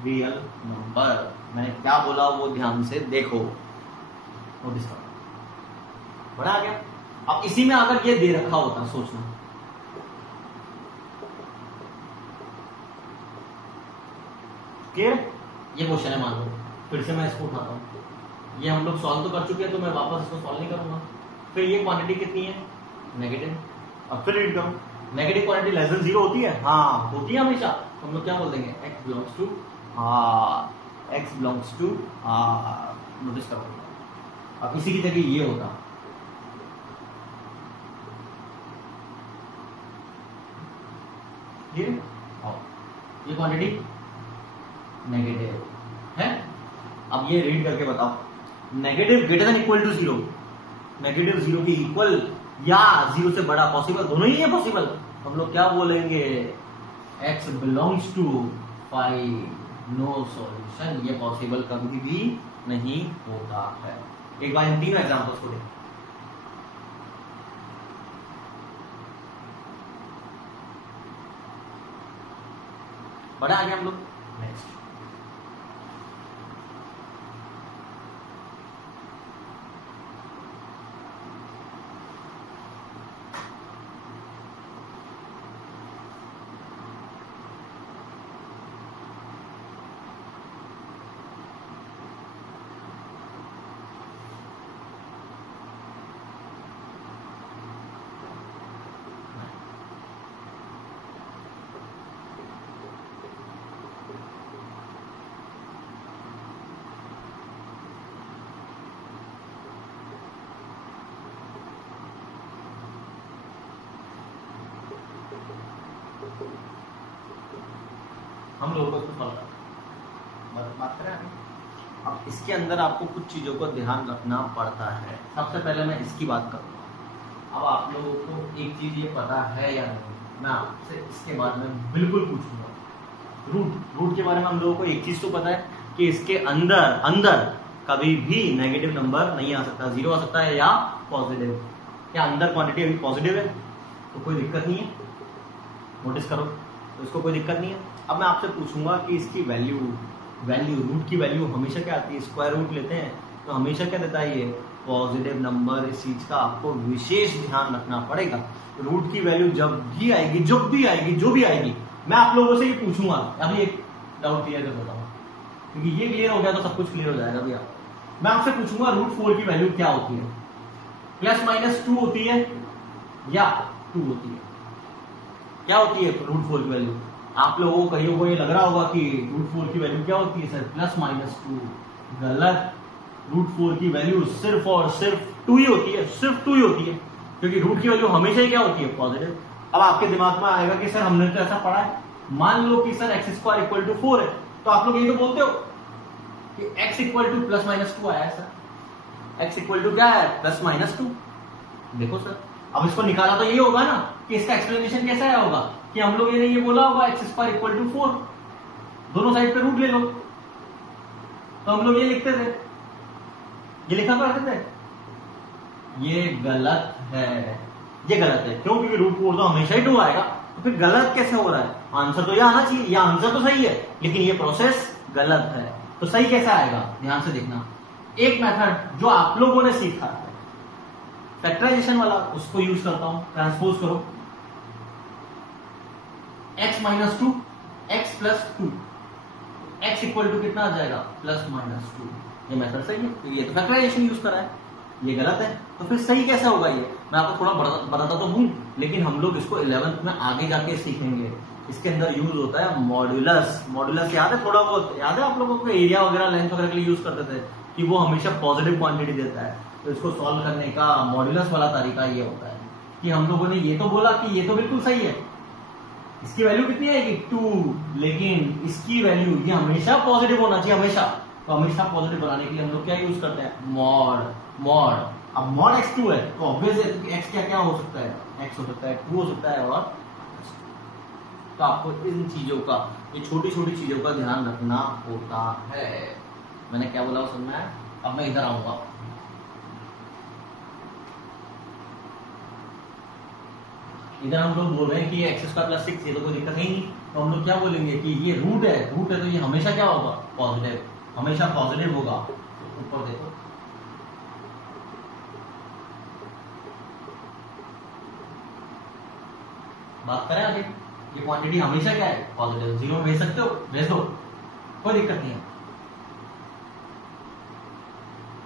रियल नंबर। मैंने क्या बोला वो ध्यान से देखो, नोटिस करो, बड़ा आ गया। अब इसी में अगर ये दे रखा होता, सोचना क्लियर, ये क्वेश्चन है, मान लो फिर से मैं इसको उठाता हूं, ये हम लोग सॉल्व तो कर चुके हैं, तो मैं वापस इसको सॉल्व नहीं करूंगा। फिर ये क्वांटिटी कितनी है, नेगेटिव। अब फिर रीड करो, नेगेटिव क्वांटिटी लेस देन 0 होती है, हाँ होती है हमेशा। तो हम लोग क्या बोल देंगे, x belongs to R, x belongs to R। Notice करो, अब इसी की जगह ये होता, ये क्वांटिटी नेगेटिव है। अब ये रीड करके बताओ, negative greater than equal to 0, negative 0 के इक्वल या 0 से बड़ा, पॉसिबल, दोनों ही है पॉसिबल। हम लोग क्या बोलेंगे, x belongs to 5, no solution, ये पॉसिबल कभी भी नहीं होता है। एक बार इन तीनों एग्जांपल्स को देखो, बड़ा आ गया हम लोग। नेक्स्ट, हम लोगों को इसको बात करें। अब इसके अंदर आपको कुछ चीजों को ध्यान रखना पड़ता है। सबसे पहले मैं इसकी बात करूंगा। अब आप लोगों को एक चीज ये पता है या नहीं, मैं आपसे इसके बारे में बिल्कुल पूछूंगा। रूट के बारे में हम लोगों को एक चीज तो पता है कि इसके अंदर कभी भी नेगेटिव नंबर नहीं आ सकता, 0 आ सकता है या पॉजिटिव। क्या अंदर क्वांटिटी अभी पॉजिटिव है तो कोई दिक्कत नहीं है, नोटिस करो, तो इसको कोई दिक्कत नहीं है। अब मैं आपसे पूछूंगा कि इसकी वैल्यू रूट की वैल्यू हमेशा क्या आती है, स्क्वायर रूट लेते हैं तो हमेशा क्या देता है, ये पॉजिटिव नंबर। इस चीज का आपको विशेष ध्यान रखना पड़ेगा। रूट की वैल्यू जब भी आएगी, जो भी आएगी, मैं आप लोगों से ये पूछूंगा। अभी एक डाउट क्लियर कर देता हूँ, क्योंकि ये क्लियर हो गया तो सब कुछ क्लियर हो जाएगा भैया। मैं आपसे पूछूंगा रूट 4 की वैल्यू क्या होती है, +-2 होती है या 2 होती है। क्या होती है रूट 4 की वैल्यू? आप लोगों को कईयों को ये लग रहा होगा कि रूट 4 की वैल्यू क्या होती है सर, प्लस माइनस 2। गलत। रूट 4 की वैल्यू सिर्फ और सिर्फ 2 ही होती है, सिर्फ 2 ही होती है, क्योंकि रूट की वैल्यू हमेशा ही क्या होती है, पॉजिटिव। अब आपके दिमाग में आएगा कि सर हमने तो ऐसा पढ़ा है, मान लो कि सर x² = 4 है, तो आप लोग यही तो बोलते हो कि x = प्लस माइनस 2 आया है सर। x = क्या है, प्लस माइनस 2। देखो सर, अब इसको निकाला तो यही होगा ना कि इसका एक्सप्लेनेशन कैसा आया होगा कि हम लोग ये बोला होगा x² = 4, दोनों साइड पे रूट ले लो, तो हम लोग ये लिखते थे, ये लिखा करते थे। ये गलत है, ये गलत है। क्यों? क्योंकि रूट 4 तो हमेशा ही 2 आएगा, तो फिर गलत कैसे हो रहा है? आंसर तो ये आना चाहिए, ये आंसर तो सही है, लेकिन ये प्रोसेस गलत है। तो सही कैसे आएगा, ध्यान से देखना। एक मेथड जो आप लोगों ने सीखा है फैक्टराइजेशन वाला, उसको यूज करता हूं। ट्रांसपोज करो, x - 2 x + 2, x = कितना आ जाएगा, प्लस माइनस 2। ये मेथड सही है, तो ये तो फैक्टराइजेशन यूज करा है, ये गलत है। तो फिर सही कैसे होगा? ये मैं आपको थोड़ा बताता तो हूं, लेकिन हम लोग इसको 11th में आगे जाके सीखेंगे। इसके अंदर यूज होता है मॉड्यूलस। मॉड्यूलस याद है? थोड़ा बहुत याद है आप लोगों को? एरिया वगैरह, लेंथ वगैरह के लिए यूज करते थे कि वो हमेशा पॉजिटिव क्वांटिटी देता है। तो इसको सॉल्व करने का मॉड्यूलस वाला तरीका ये होता है कि हम लोगों ने ये तो बोला कि ये तो बिल्कुल सही है, इसकी वैल्यू कितनी आएगी, 2, लेकिन इसकी वैल्यू ये हमेशा पॉजिटिव होना चाहिए, हमेशा। तो हमेशा पॉजिटिव बनाने के लिए हम लोग क्या यूज करते हैं, मॉड। अब मॉड x2 है, तो ऑब्वियस x क्या क्या हो सकता है, x हो सकता है, 2 हो सकता है, और तो आपको इन चीजों का, ये छोटी छोटी चीजों का ध्यान रखना होता है। मैंने क्या बोला समझ में आया? अब मैं इधर आऊंगा। इधर हम लोग बोल रहे हैं कि ये x² + 6, ये तो कोई दिक्कत ही नहीं। तो हम लोग क्या बोलेंगे कि ये रूट है, रूट है तो ये हमेशा क्या होगा, पॉजिटिव, हमेशा पॉजिटिव होगा। तो ऊपर देखो, बात करें आगे, ये क्वांटिटी हमेशा क्या है, पॉजिटिव। 0 भेज सकते हो, भेज दो, कोई दिक्कत नहीं है।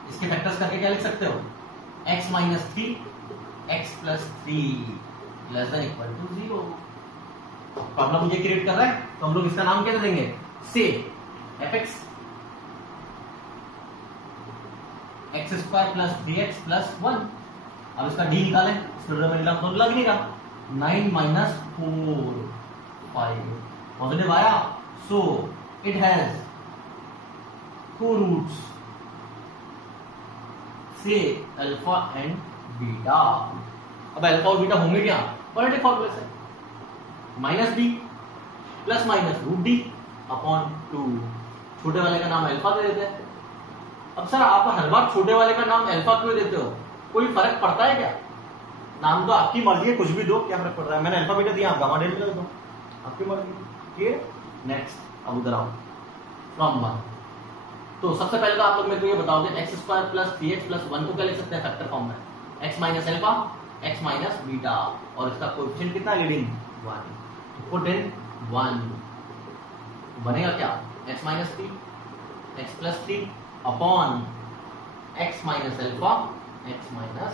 इसके फैक्टर्स करके क्या लिख सकते हो, x - 3 x + 3 ≤ 0। प्रॉब्लम मुझे क्रिएट कर रहा है, तो हम लोग इसका नाम क्या दे देंगे, से fx x² + 3x + 1। अब इसका d निकालें, तो लग नहीं रहा। 9 - 4 5 पॉजिटिव आया, सो इट हैज 2 रूट्स, से अल्फा एंड बीटा। अब अल्फा और बीटा होंगे क्या, क्वाड्रेटिक फॉर्मूला से, -b ± √d/2। छोटे वाले का नाम अल्फा दे देते हैं। अब सर आप हर बार छोटे वाले का नाम अल्फा क्यों देते हो, कोई फर्क पड़ता है क्या? नाम तो आपकी मर्जी है, कुछ भी दो, क्या फर्क पड़ रहा है? मैंने अल्फा बीटा दिया, आप गामा डेल्टा दे दो, आपकी मर्जी। ठीक है, नेक्स्ट। अब उधर आओ, फ्रॉम 1। तो सबसे पहले तो आप लोग मेरे को ये बताओगे x² + 3x + 1 को क्या लिख सकते हैं फैक्टर फॉर्म में, x - अल्फा x - बीटा, और इसका कोएफिशिएंट कितना है, लीडिंग 1। पुट इन 1, बनेगा क्या, x - 3 x + 3 upon x - alpha x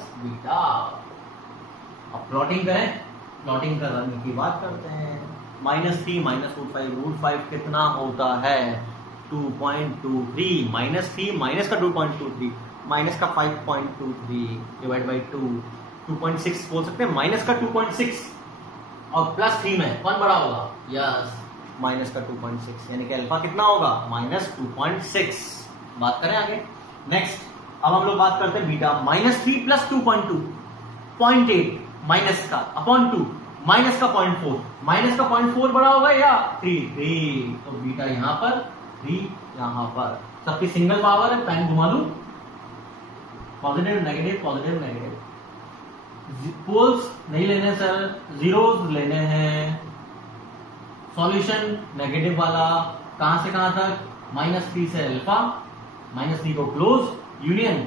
- beta. अब प्लॉटिंग करें, प्लॉटिंग करने की बात करते हैं। -3 - √5 कितना होता है, 2.23, -3 माइनस का 2.23 माइनस का 5.23 डिवाइड बाई 2, 2.6 बोल सकते हैं, माइनस का 2.6 और +3 में कौन बड़ा होगा, यस, माइनस का 2.6, यानी कि अल्फा कितना होगा, -2.6। बात करें आगे, नेक्स्ट। अब हम लोग बात करते हैं बीटा, -3 + 2.2 0.8 माइनस का अपॉन 2 माइनस का 0.4, माइनस का 0.4 बड़ा होगा या 3, तो बीटा यहां पर 3 यहां पर। सबकी सिंगल पावर है, पेन घुमा लू, positive negative positive negative, poles नहीं लेने सर, जीरोस लेने हैं। सॉल्यूशन नेगेटिव वाला, कहां से कहां तक, -3 से अल्फा, -3 को क्लोज, यूनियन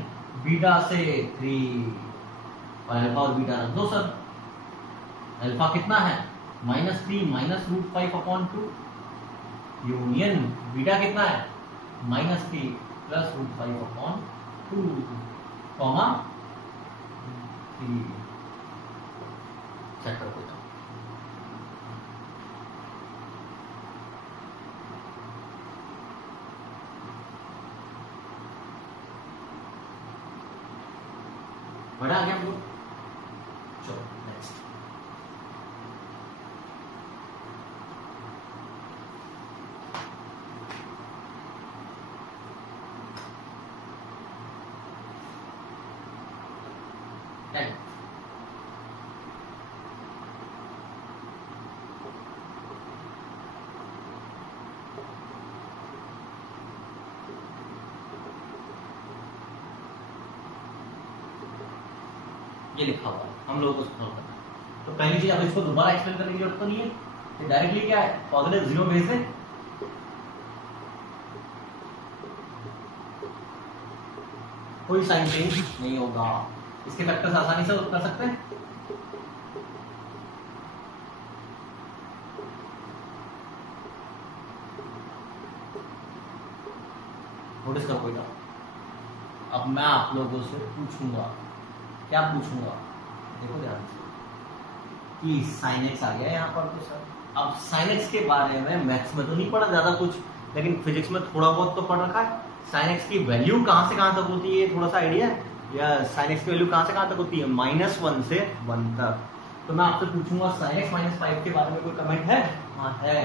बीटा से 3, और अल्फा और बीटा रख दो सर। अल्फा कितना है, -3 - √5/2, यूनियन बीटा कितना है, -3 + √5/2, कॉमा 3। चेक करो कोई बड़ा आ गया हम लोग। चलो नेक्स्ट। ये लिखा हुआ है, हम लोगों को सॉल्व करना है। तो पहली चीज, अब इसको दोबारा एक्सप्लेन करने की जरूरत तो नहीं है, तो डायरेक्टली क्या है, पॉजिटिव जीरो बेस है, कोई साइन चेंज नहीं होगा। इसके फैक्टर्स आसानी से कर सकते हैं। नोटिस करो कोई ना। अब मैं आप लोगों से पूछूंगा, क्या पूछूंगा, देखो ध्यान से कि साइन एक्स आ गया यहाँ पर। तो सर अब साइन एक्स के बारे में मैथ्स में तो नहीं पढ़ा ज्यादा कुछ, लेकिन फिजिक्स में थोड़ा बहुत तो पढ़ रखा है। साइन एक्स की वैल्यू कहां से कहां तक होती है, थोड़ा सा आइडिया है? या साइन एक्स की वैल्यू कहां से कहां तक होती है? -1 से 1 तक। तो मैं आपसे पूछूंगा साइन एक्स -5 के बारे में कोई कमेंट है? हाँ है।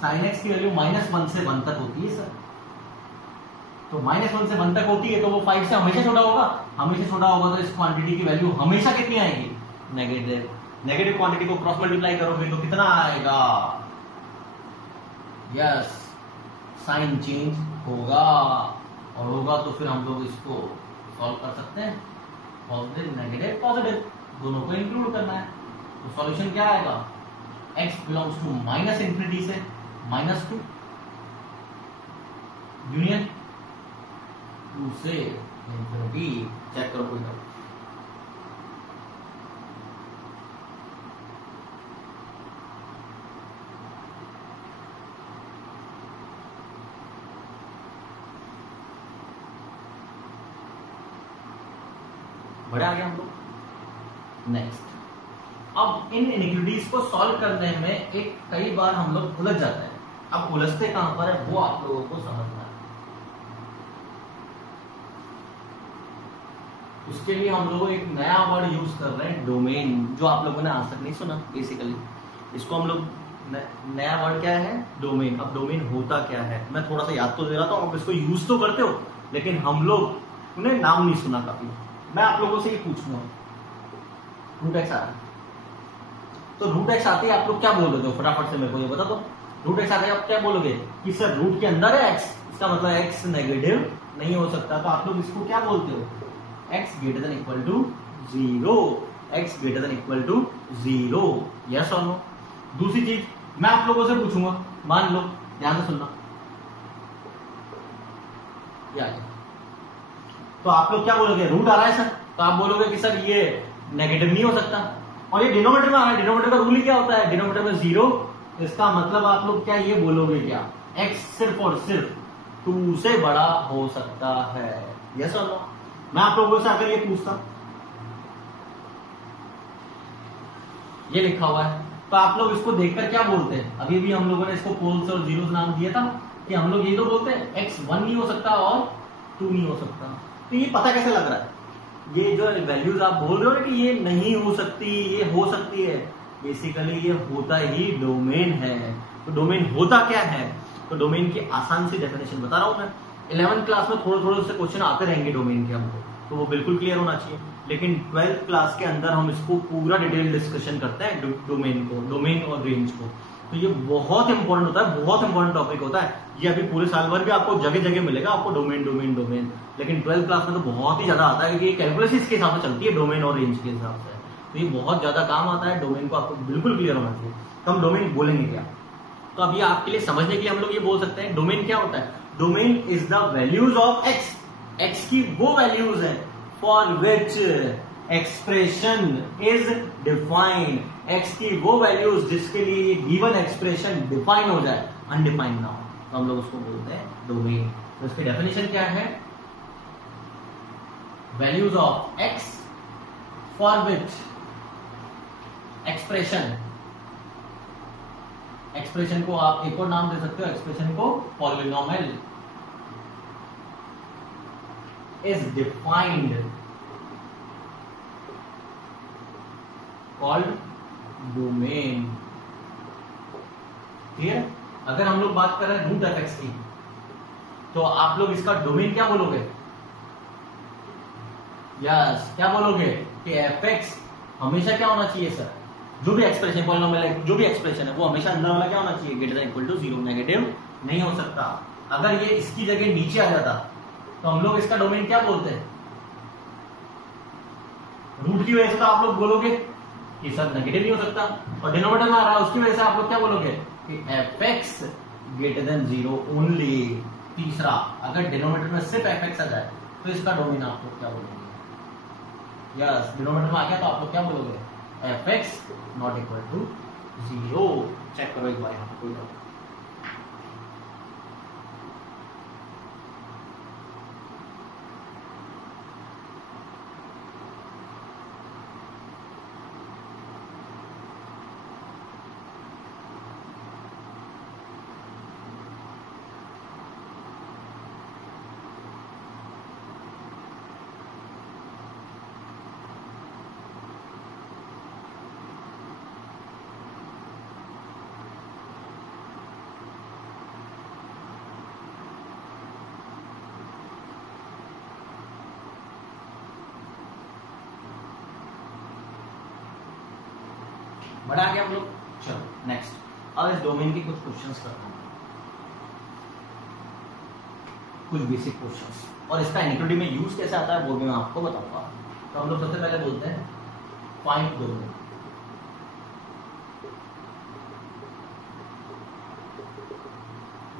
साइन एक्स की वैल्यू -1 से 1 तक होती है सर। तो -1 से 1 तक होती है, तो वो 5 से हमेशा छोटा होगा। हमेशा छोटा होगा तो इस क्वांटिटी की वैल्यू हमेशा कितनी आएगी? नेगेटिव। नेगेटिव क्वांटिटी को क्रॉस मल्टीप्लाई करोगे तो कितना आएगा? यस, साइन चेंज होगा, और होगा तो फिर हम लोग इसको सॉल्व कर सकते हैं। पॉजिटिव नेगेटिव पॉजिटिव दोनों को इंक्लूड करना है। तो सॉल्यूशन क्या आएगा? x बिलोंग्स टू -∞ से -2 यूनियन 2 से ∞। चेक करो कोई ना। बड़े आ गया हम लोग। नेक्स्ट, अब इन इनइक्विटीज को सॉल्व करने में एक कई बार हम लोग उलझ जाते हैं। अब उलझते कहां पर है वो आप लोगों को समझना है। उसके लिए हम लोग एक नया वर्ड यूज कर रहे हैं, डोमेन, जो आप लोगों ने आज तक नहीं सुना। बेसिकली इसको हम लोग नया वर्ड क्या है? डोमेन। अब डोमेन होता क्या है, मैं थोड़ा सा याद तो दे रहा था, अब इसको यूज तो करते हो, लेकिन हम लोग उन्हें नाम नहीं सुना काफी। मैं आप लोगों से ये पूछूंगा, रूट एक्स आ रहा है, तो रूट एक्स आते ही आप लोग क्या बोलोगे? फटाफट से मेरे को ये बता दो। रूट एक्स आते ही आप क्या बोलोगे कि सर रूट के अंदर है एक्स, इसका मतलब एक्स नेगेटिव नहीं हो सकता। तो आप लोग इसको क्या बोलते हो? X greater than equal to 0। X greater than equal to 0। Yes और नो? दूसरी चीज मैं आप लोगों से पूछूंगा, मान लो, ध्यान से सुनना, तो आप लोग क्या बोलोगे? रूट आ रहा है सर, तो आप बोलोगे कि सर ये नेगेटिव नहीं हो सकता, और ये डिनोमिनेटर में आ रहा है। डिनोमिनेटर का रूल ही क्या होता है? डिनोमिनेटर में 0। इसका मतलब आप लोग क्या ये बोलोगे क्या? x सिर्फ और सिर्फ 2 से बड़ा हो सकता है। यस और नो? मैं आप लोगों से आकर ये पूछता, ये लिखा हुआ है, तो आप लोग इसको देखकर क्या बोलते हैं? अभी भी हम लोगों ने इसको पोल्स और जीरोस नाम दिया था कि हम लोग ये तो बोलते हैं x 1 नहीं हो सकता और 2 नहीं हो सकता। तो ये पता कैसे लग रहा है? ये जो वैल्यूज आप बोल रहे हो ना कि ये नहीं हो सकती, ये हो सकती है, बेसिकली ये होता ही डोमेन है। तो डोमेन होता क्या है? तो डोमेन की आसान सी डेफिनेशन बता रहा हूं मैं। 11th क्लास में थोड़े थोड़े से क्वेश्चन आते रहेंगे डोमेन के हमको, तो वो बिल्कुल क्लियर होना चाहिए। लेकिन 12th क्लास के अंदर हम इसको पूरा डिटेल डिस्कशन करते हैं, डोमेन को, डोमेन और रेंज को। तो ये बहुत इंपॉर्टेंट होता है, बहुत इंपॉर्टेंट टॉपिक होता है। ये अभी पूरे साल भर भी आपको जगह जगह मिलेगा, आपको डोमेन डोमेन डोमेन। लेकिन 12th क्लास में तो बहुत ही ज्यादा आता है, क्योंकि ये कैलकुलेशन इसके हिसाब से चलती है, डोमेन और रेंज के हिसाब से। तो ये बहुत ज्यादा काम आता है, डोमेन को आपको बिल्कुल क्लियर होना चाहिए। तो हम डोमेन बोलेंगे क्या? तो अभी आपके लिए समझने के लिए हम लोग ये बोल सकते हैं, डोमेन क्या होता है? Domain is the values of x. X की वो वैल्यूज है for which expression is defined. X की वो वैल्यूज जिसके लिए ये गिवन एक्सप्रेशन डिफाइन हो जाए, अनडिफाइंड ना हो, तो हम लोग उसको बोलते हैं डोमेन। तो इसकी डेफिनेशन क्या है? Values of x for which expression, expression को आप एक और नाम दे सकते हो, एक्सप्रेशन को polynomial is defined called domain. Clear? अगर हम लोग बात कर रहे हैं रूट एफ एक्स की, तो आप लोग इसका डोमेन क्या बोलोगे? यस, क्या बोलोगे कि एफ एक्स हमेशा क्या होना चाहिए सर? जो भी एक्सप्रेशन पॉलिनोमियल, जो भी एक्सप्रेशन है वो हमेशा अंदर वाला क्या होना चाहिए? Greater than equal to 0, negative नहीं हो सकता। अगर ये इसकी जगह नीचे आ जाता तो हम लोग इसका डोमेन क्या बोलते हैं? रूट की वजह से तो आप लोग बोलोगे कि सर नेगेटिव नहीं हो सकता, और डिनोमिनेटर में आ रहा है उसकी वजह से आप लोग क्या बोलोगे कि F x greater than 0 only. तीसरा, अगर डिनोमिनेटर में सिर्फ एफ एक्स आ जाए तो इसका डोमेन आप लोग क्या बोलोगे? यस, डिनोमिनेटर में आ गया तो आप लोग क्या बोलोगे? F X not equal to 0। Check करो एक बार यहाँ पे कोई डाउट? बड़ा आ गया हम लोग। चलो नेक्स्ट, अब इस डोमेन के कुछ क्वेश्चंस करते हैं, कुछ बेसिक क्वेश्चंस, और इसका एनक्यूटी में यूज कैसे आता है वो भी मैं आपको बताऊंगा। तो हम लोग सबसे पहले बोलते हैं फाइंड डोमेन।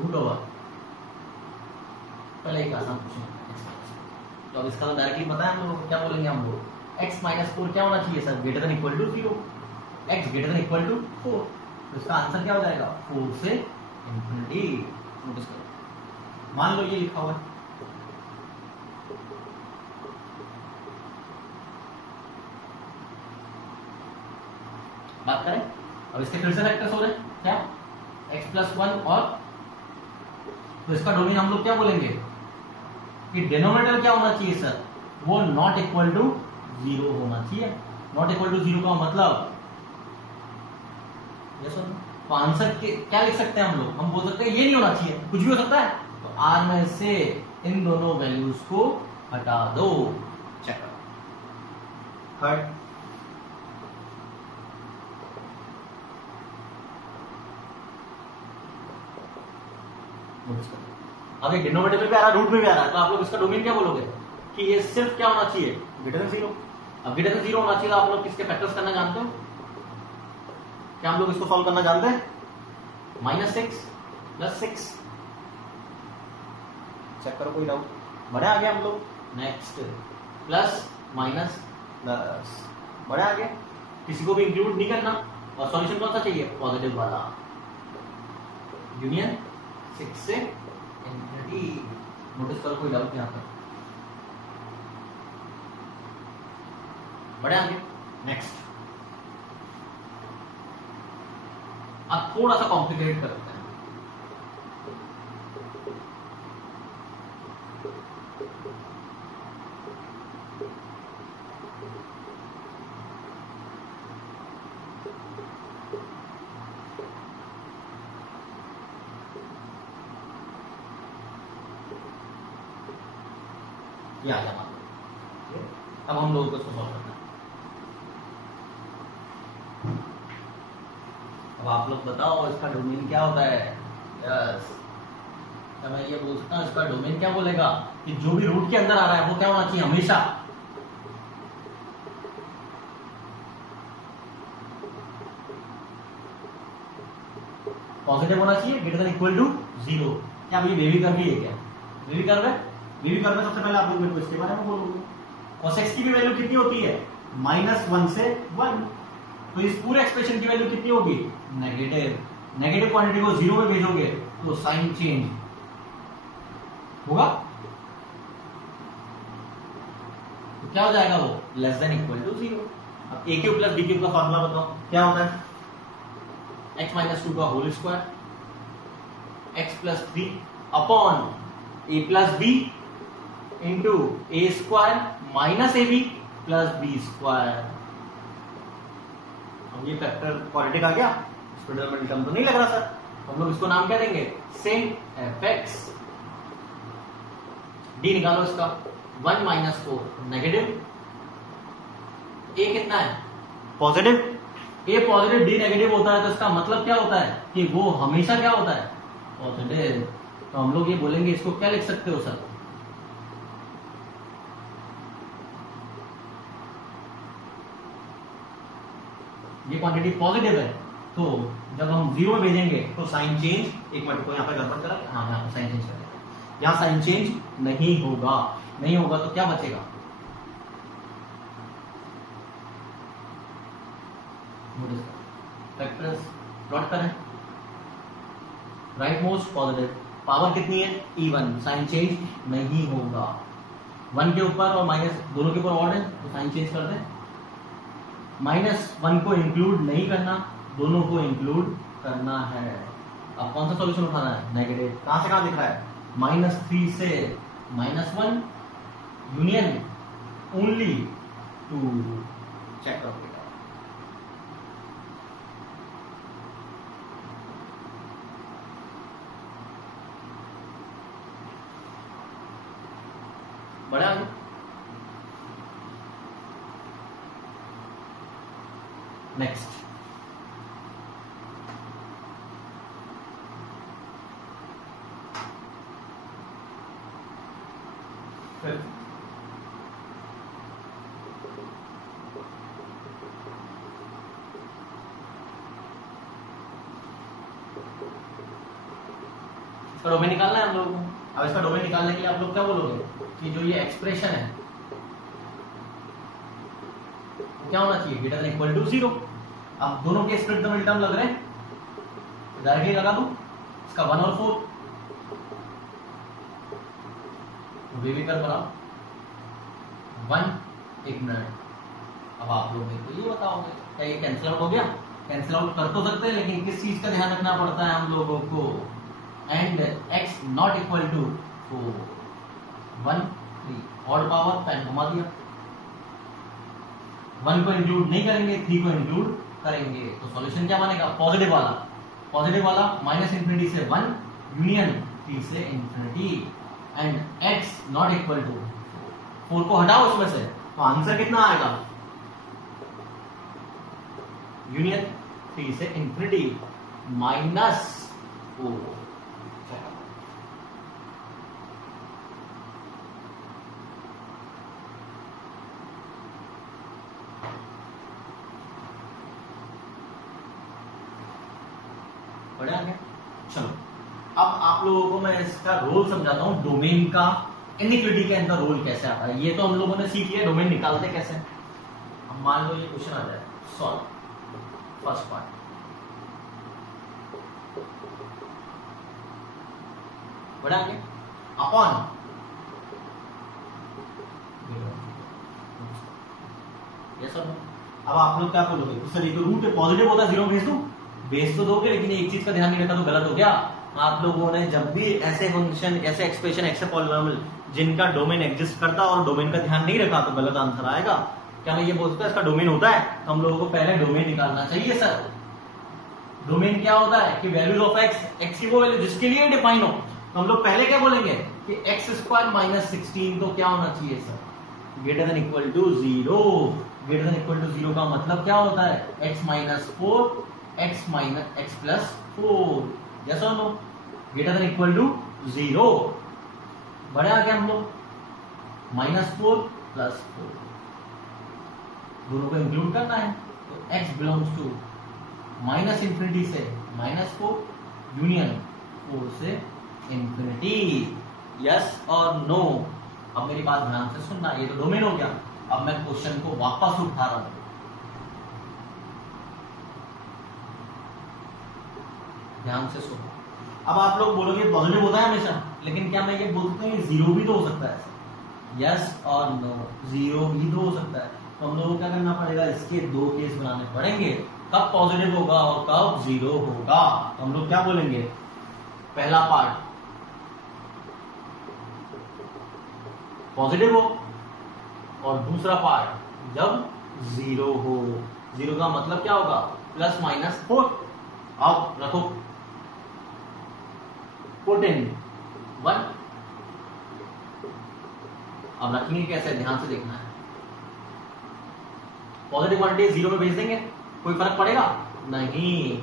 रूट ओवर, पहले एक आसान क्वेश्चन। तो अब इसका तो डायरेक्टली पता है हम लोग क्या बोलेंगे, हम लोग x माइनस 4 क्या होना चाहिए sir? Greater than equal to 0। x greater than equal to 4, तो इसका आंसर क्या हो जाएगा? 4 से इंफिनिटी। नोटिस करो, मान लो ये लिखा हुआ है, बात करें अब इसके फिर से वेक्टर्स हो रहे हैं क्या? x प्लस 1 और, तो इसका डोमेन हम लोग क्या बोलेंगे कि डिनोमिनेटर क्या होना चाहिए सर? वो नॉट इक्वल टू 0 होना चाहिए। नॉट इक्वल टू 0 का मतलब तो आंसर क्या लिख सकते हैं हम लोग? हम बोल सकते हैं ये नहीं होना चाहिए, कुछ भी हो सकता है, तो r में से इन दोनों वैल्यूज को हटा दो। चेक करो, हट। अब ये डिनोमिनेटर में भी आ रहा है, रूट में भी आ रहा है, तो आप लोग इसका डोमेन क्या बोलोगे कि ये सिर्फ क्या होना चाहिए? Greater than 0। अब ग्रेटर देन 0 होना चाहिए, तो आप लोग किसके फैक्टर्स करना जानते हो? क्या हम लोग इसको सॉल्व करना जानते हैं? -6 + 6। चेक करो कोई डाउट? बड़े आ गए हम लोग। नेक्स्ट, प्लस माइनस प्लस, बड़े आ गए, किसी को भी इंक्लूड नहीं करना। और सॉल्यूशन कौन सा चाहिए? पॉजिटिव वाला। यूनियन 6 से इंफिनिटी। नोटिस करो कोई डाउट यहां पर? बड़े आ गए। नेक्स्ट, अब थोड़ा सा कॉम्प्लिकेट करते हैं। ये आ जाना, अब हम लोगों को इसको सॉल्व करना है। अब आप लोग बताओ इसका डोमेन क्या होता है? यस, तो मैं ये बोल सकता हूँ इसका डोमेन क्या बोलेगा कि जो भी रूट के अंदर आ रहा है वो क्या होना चाहिए? हमेशा पॉजिटिव होना चाहिए, ग्रेटर देन इक्वल टू 0। क्या भाई बेबी कर्व ही है क्या? बेबी कर्व है। बेबी कर्व में सबसे पहले आप लोग मेरे को इसके बारे में बोलोगे। cos x की भी वैल्यू कितनी होती है? -1 से 1। तो इस पूरे एक्सप्रेशन की वैल्यू कितनी होगी? नेगेटिव। नेगेटिव क्वांटिटी को 0 में भेजोगे तो साइन चेंज होगा, तो क्या हो जाएगा वो? Less than equal to 0। अब A cube plus B cube का फॉर्मूला बताओ क्या होता है, x माइनस 2 का whole square x plus 3 upon a plus B into A square minus A B plus B square. अब ये फैक्टर क्वाड्रेटिक आ गया, डिटरमिनेंट टर्म तो नहीं लग रहा सर, हम लोग इसको नाम क्या देंगे, सेक एफ एक्स। डी निकालो इसका, 1 माइनस 4 नेगेटिव, ए कितना है पॉजिटिव, ए पॉजिटिव डी नेगेटिव होता है तो इसका मतलब क्या होता है कि वो हमेशा क्या होता है पॉजिटिव। तो हम लोग ये बोलेंगे, इसको क्या लिख सकते हो सर, ये क्वांटिटी पॉजिटिव है तो जब हम जीरो में भेजेंगे तो साइन चेंज, एक मिनट को यहाँ पे गड़बड़ करा, हाँ यहाँ साइन चेंज करेंगे, यहाँ साइन चेंज नहीं होगा, नहीं होगा तो क्या बचेगा, फैक्टर्स प्लॉट करें, राइट मोस्ट पॉजिटिव, पावर कितनी है E1, साइन चेंज नहीं होगा, 1 के ऊपर और माइनस दोनों के ऊपर ऑड है तो साइन चेंज कर दें, -1 को इंक्लूड नहीं करना, दोनों को इंक्लूड करना है। अब कौन सा सॉल्यूशन उठाना है, नेगेटिव, कहां से कहां दिख रहा है, -3 से -1 यूनियन ओनली 2, चेक करो बेटा, बड़ा आगे नेक्स्ट, इसका डोमेन निकालना है हम लोगों को। अब इसका डोमेन निकालने के लिए आप लोग क्या बोलोगे कि जो ये एक्सप्रेशन है क्या होना चाहिए, ग्रेटर देन इक्वल टू 0। अब दोनों के स्प्लिट द मिड टर्म लग रहे हैं, डायरेक्टली लगा दूं, इसका 1 और 4 भी कर बनाओ 1, एक मिनट। अब आप लोग मेरे को ये बताओगे क्या ये कैंसिल आउट हो गया, कैंसिल आउट कर तो सकते हैं लेकिन किस चीज का ध्यान रखना पड़ता है हम लोगों को, and x not equal to 4 1 3 odd power pen घुमा दिया, 1 को इंक्लूड नहीं करेंगे 3 को इंक्लूड करेंगे तो सॉल्यूशन क्या बनेगा, पॉजिटिव वाला, पॉजिटिव वाला -∞ से 1 यूनियन 3 से infinity, and x not equal to 4 को हटाओ उसमें से तो आंसर कितना आएगा, यूनियन 3 से इंफिनिटी -4। बढ़िया है। चलो अब आप लोगों को मैं इसका रोल समझाता हूं, डोमेन का इनइक्वालिटी के अंदर रोल कैसे आता है। ये तो हम लोगों ने सीख लिया डोमेन निकालते कैसे। अब मान लो ये क्वेश्चन आ जाए, सॉल्व फर्स्ट पार्ट, बढ़ा के अपॉन ये सब। अब आप लोग क्या बोलोगे, सर ये तो रूट पॉजिटिव होता है 0 भेज दूं, भेज तो दोगे लेकिन एक चीज का ध्यान नहीं रखा तो गलत हो गया। आप लोगों ने जब भी ऐसे फंक्शन, ऐसे एक्सप्रेशन, ऐसे पॉलिनोमियल जिनका डोमेन एग्जिस्ट करता और डोमेन का ध्यान नहीं रखा तो गलत आंसर आएगा। क्या मैं ये बोल सकता इसका डोमेन होता है, तो हम लोगों को पहले डोमेन निकालना चाहिए सर। डोमेन क्या होता है कि वैल्यूज ऑफ एक्स की वो वैल्यू जिसके लिए डिफाइन हो, तो हम लोग पहले क्या बोलेंगे कि x² - 16 तो क्या होना चाहिए sir, greater than equal to 0। Greater than equal to 0 का मतलब क्या होता है, x - 4 x + 4, यस और no, greater than equal to 0। बड़े आ गए हम लोग, -4 + 4 दोनों को इंक्लूड करना है तो x बिलोंग्स टू -∞ से -4 यूनियन 4 से इंफिनिटी, यस और नो। अब मेरी बात ध्यान से सुनना, ये तो डोमेन हो गया। अब मैं क्वेश्चन को वापस उठा रहा हूं, ध्यान से सुनो। अब आप लोग बोलोगे पॉजिटिव होता है हमेशा, लेकिन क्या मैं ये बोल सकता हूँ 0 भी तो हो सकता है, यस और नो, 0 भी तो हो सकता है। तो हम लोगों को क्या करना पड़ेगा, इसके दो केस बनाने पड़ेंगे, कब पॉजिटिव होगा और कब जीरो होगा। तो हम लोग क्या बोलेंगे, पहला पार्ट पॉजिटिव हो और दूसरा पार्ट जब जीरो हो। जीरो का मतलब क्या होगा, प्लस माइनस 4। अब रखो, पुट इन 1। अब रखेंगे कैसे, ध्यान से देखना है। पॉजिटिव क्वांटिटी जीरो में भेज देंगे, कोई फर्क पड़ेगा नहीं,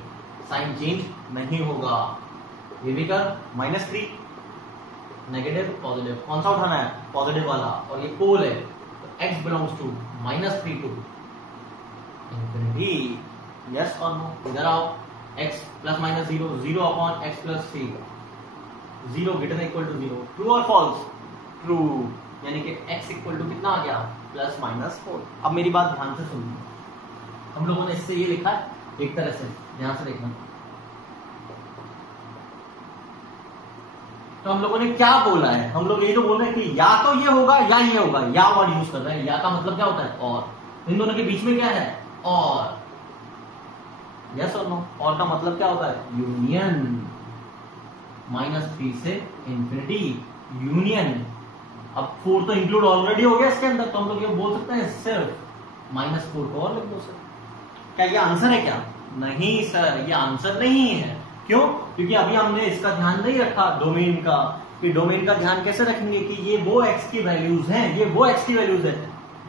साइन चेंज नहीं होगा। ये भी कर -3, नेगेटिव पॉजिटिव, कौन सा उठाना है, पॉजिटिव वाला, और ये पोल है तो x belongs to -3 to infinity. Yes और नो, इधर आओ, x plus minus 0, 0 upon x plus 3, 0 greater equal to 0, true और फॉल्स, ट्रू, यानी कि x इक्वल टू कितना आ गया, +-4। अब मेरी बात ध्यान से सुनिए, हम लोगों ने इससे ये लिखा है एक तरह से, ध्यान से देखना। तो हम लोगों ने क्या बोला है, हम लोग यही तो बोल रहे हैं कि या तो ये होगा या ये होगा, या वर्ड यूज कर रहे हैं। या का मतलब क्या होता है, और, इन दोनों के बीच में क्या है, और। यस और नो, और का मतलब क्या होता है, यूनियन, -3 से इंफिनिटी, यूनियन। अब 4 तो इंक्लूड ऑलरेडी हो गया इसके अंदर, तो हम लोग ये बोल सकते हैं सिर्फ -4 को और लिख दो सर। क्या ये आंसर है क्या, नहीं सर, ये आंसर नहीं है। क्यों, क्योंकि अभी हमने इसका ध्यान नहीं रखा, डोमेन का, कि डोमेन का ध्यान कैसे रखेंगे कि ये वो x की वैल्यूज हैं, ये वो x की वैल्यूज है।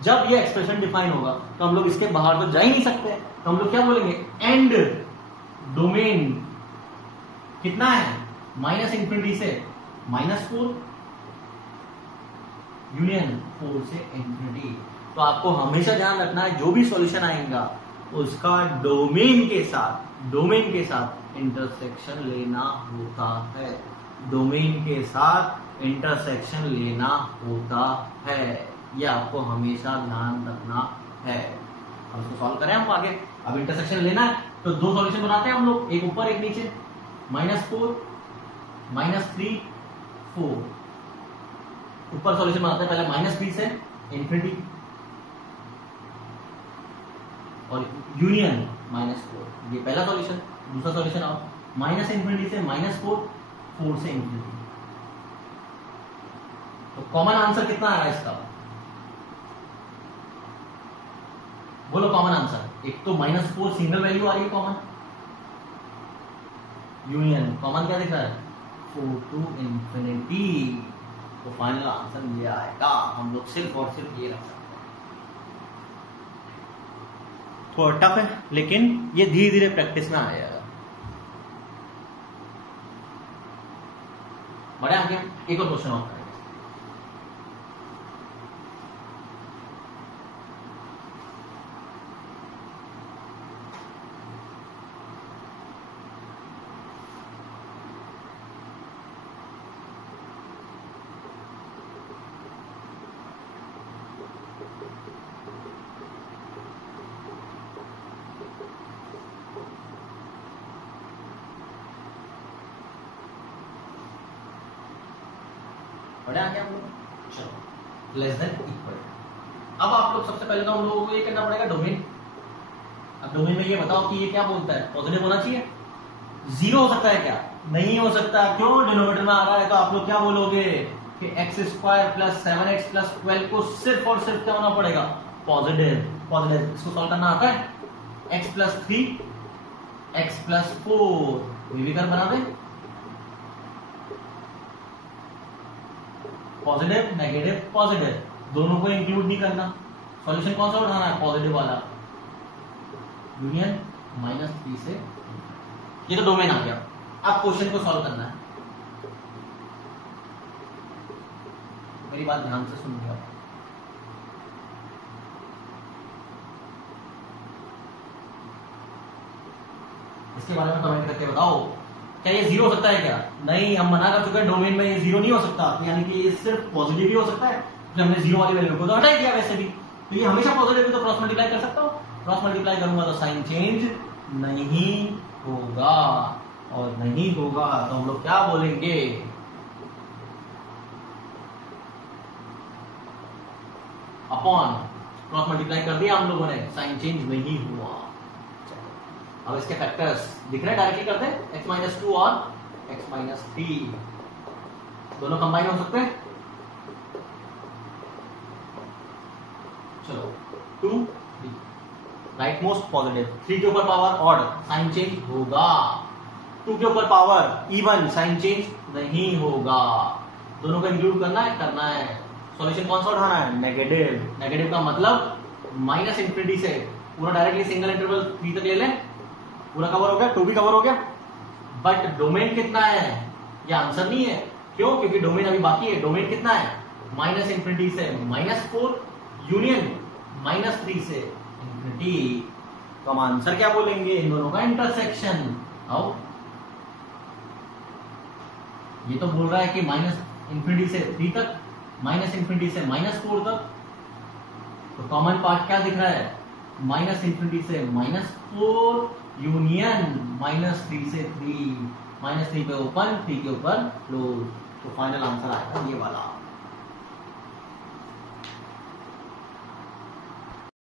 जब ये एक्सप्रेशन डिफाइन होगा तो हम लोग इसके बाहर तो जा ही नहीं सकते, तो हम लोग क्या बोलेंगे, एंड डोमेन कितना है, -∞ से -4, यूनियन 4 से इंफिनिटी। तो आपको हमेशा ध्यान रखना है, जो भी सॉल्यूशन आएगा उसका डोमेन के साथ इंटरसेक्शन लेना होता है, डोमेन के साथ इंटरसेक्शन लेना होता है, ये आपको हमेशा ध्यान रखना है। अब इसको सॉल्व करें हम आगे। अब इंटरसेक्शन लेना है तो दो सॉल्यूशन बनाते हैं हम लोग, एक ऊपर एक नीचे, -4 -3 4। ऊपर सॉल्यूशन बनाते हैं पहले -3 से इंफिनिटी और यूनियन -4, ये पहला सॉल्यूशन। दूसरा सॉल्यूशन आओ, -∞ से -4, 4 से इंफिनिटी। तो कॉमन आंसर कितना आ रहा है इसका, बोलो कॉमन आंसर। एक तो -4 सिंगल वैल्यू आ रही है कॉमन, यूनियन कॉमन क्या दिख रहा है, 4 टू इंफिनिटी। तो फाइनल आंसर ये आएगा, हम लोग सिर्फ और सिर्फ ये रख सकते हैं। थोड़ा टफ है लेकिन ये धीरे धीरे प्रैक्टिस में आ जाएगा। बड़े आगे एक और क्वेश्चन और करेंगे। बड़े आगे हम लोग, चलो लेस देन इक्वल। अब आप लोग सबसे पहले तो हम लोगों को ये करना पड़ेगा डोमेन। अब डोमेन में ये बताओ कि ये क्या बोलता है, पॉजिटिव होना चाहिए, जीरो हो सकता है क्या, नहीं हो सकता। क्यों, डिनोमिनेटर में आ रहा है तो आप लोग क्या बोलोगे कि x² + 7x + 12 को सिर्फ और सिर्फ क्या होना पड़ेगा, पॉजिटिव। इसको सॉल्व करना आता है, x + 3 x + 4 ये भी कर बना दे, पॉजिटिव नेगेटिव पॉजिटिव दोनों को इंक्लूड नहीं करना। सॉल्यूशन कौन सा उठाना है, पॉजिटिव वाला, यूनियन -3 से। ये तो डोमेन आ गया। अब क्वेश्चन को सॉल्व करना है, मेरी बात ध्यान से सुनिएगा। इसके बारे में कमेंट करके बताओ, क्या ये जीरो हो सकता है क्या, नहीं, हम मना कर चुके हैं, डोमेन में ये जीरो नहीं हो सकता, यानी कि ये सिर्फ पॉजिटिव ही हो सकता है। तो हमने जीरो वाली वैल्यू को तो हटा ही दिया वैसे भी, तो ये हमेशा पॉजिटिव है, तो क्रॉस मल्टीप्लाई कर सकता हूं, क्रॉस मल्टीप्लाई करूंगा तो साइन चेंज नहीं होगा, और नहीं होगा तो हम लोग क्या बोलेंगे, अपॉन क्रॉस मल्टीप्लाई कर दिया हम लोगों ने, साइन चेंज नहीं हुआ। अब इसके फैक्टर्स दिख रहे हैं, डायरेक्टली करते हैं, x-2 और x-3 दोनों कंबाइन हो सकते हैं। चलो 2 3 राइट मोस्ट पॉजिटिव, 3 के ऊपर पावर ऑड साइन चेंज होगा, 2 के ऊपर पावर इवन साइन चेंज नहीं होगा। दोनों को इंक्लूड करना है। सॉल्यूशन कौन सा उठाना है? नेगेटिव। नेगेटिव का मतलब माइनस इंफिनिटी से पूरा डायरेक्टली सिंगल इंटरवल 3 तक ले लें, पूरा कवर हो गया, 2 भी कवर हो गया। बट डोमेन कितना है? ये आंसर नहीं है। क्यों? क्योंकि डोमेन अभी बाकी है। डोमेन कितना है? माइनस इंफिनिटी से -4 यूनियन -3 से इंफिनिटी। तो हम आंसर क्या बोलेंगे? इन दोनों का इंटरसेक्शन। आओ, ये तो बोल रहा है कि माइनस इंफिनिटी से 3 तक, माइनस इंफिनिटी से -4 तक। तो कॉमन पार्ट क्या दिख रहा है? माइनस इंफिनिटी से -4 यूनियन -3 से 3, -3 पे ओपन, 3 के ऊपर क्लोज। तो फाइनल आंसर आएगा ये वाला।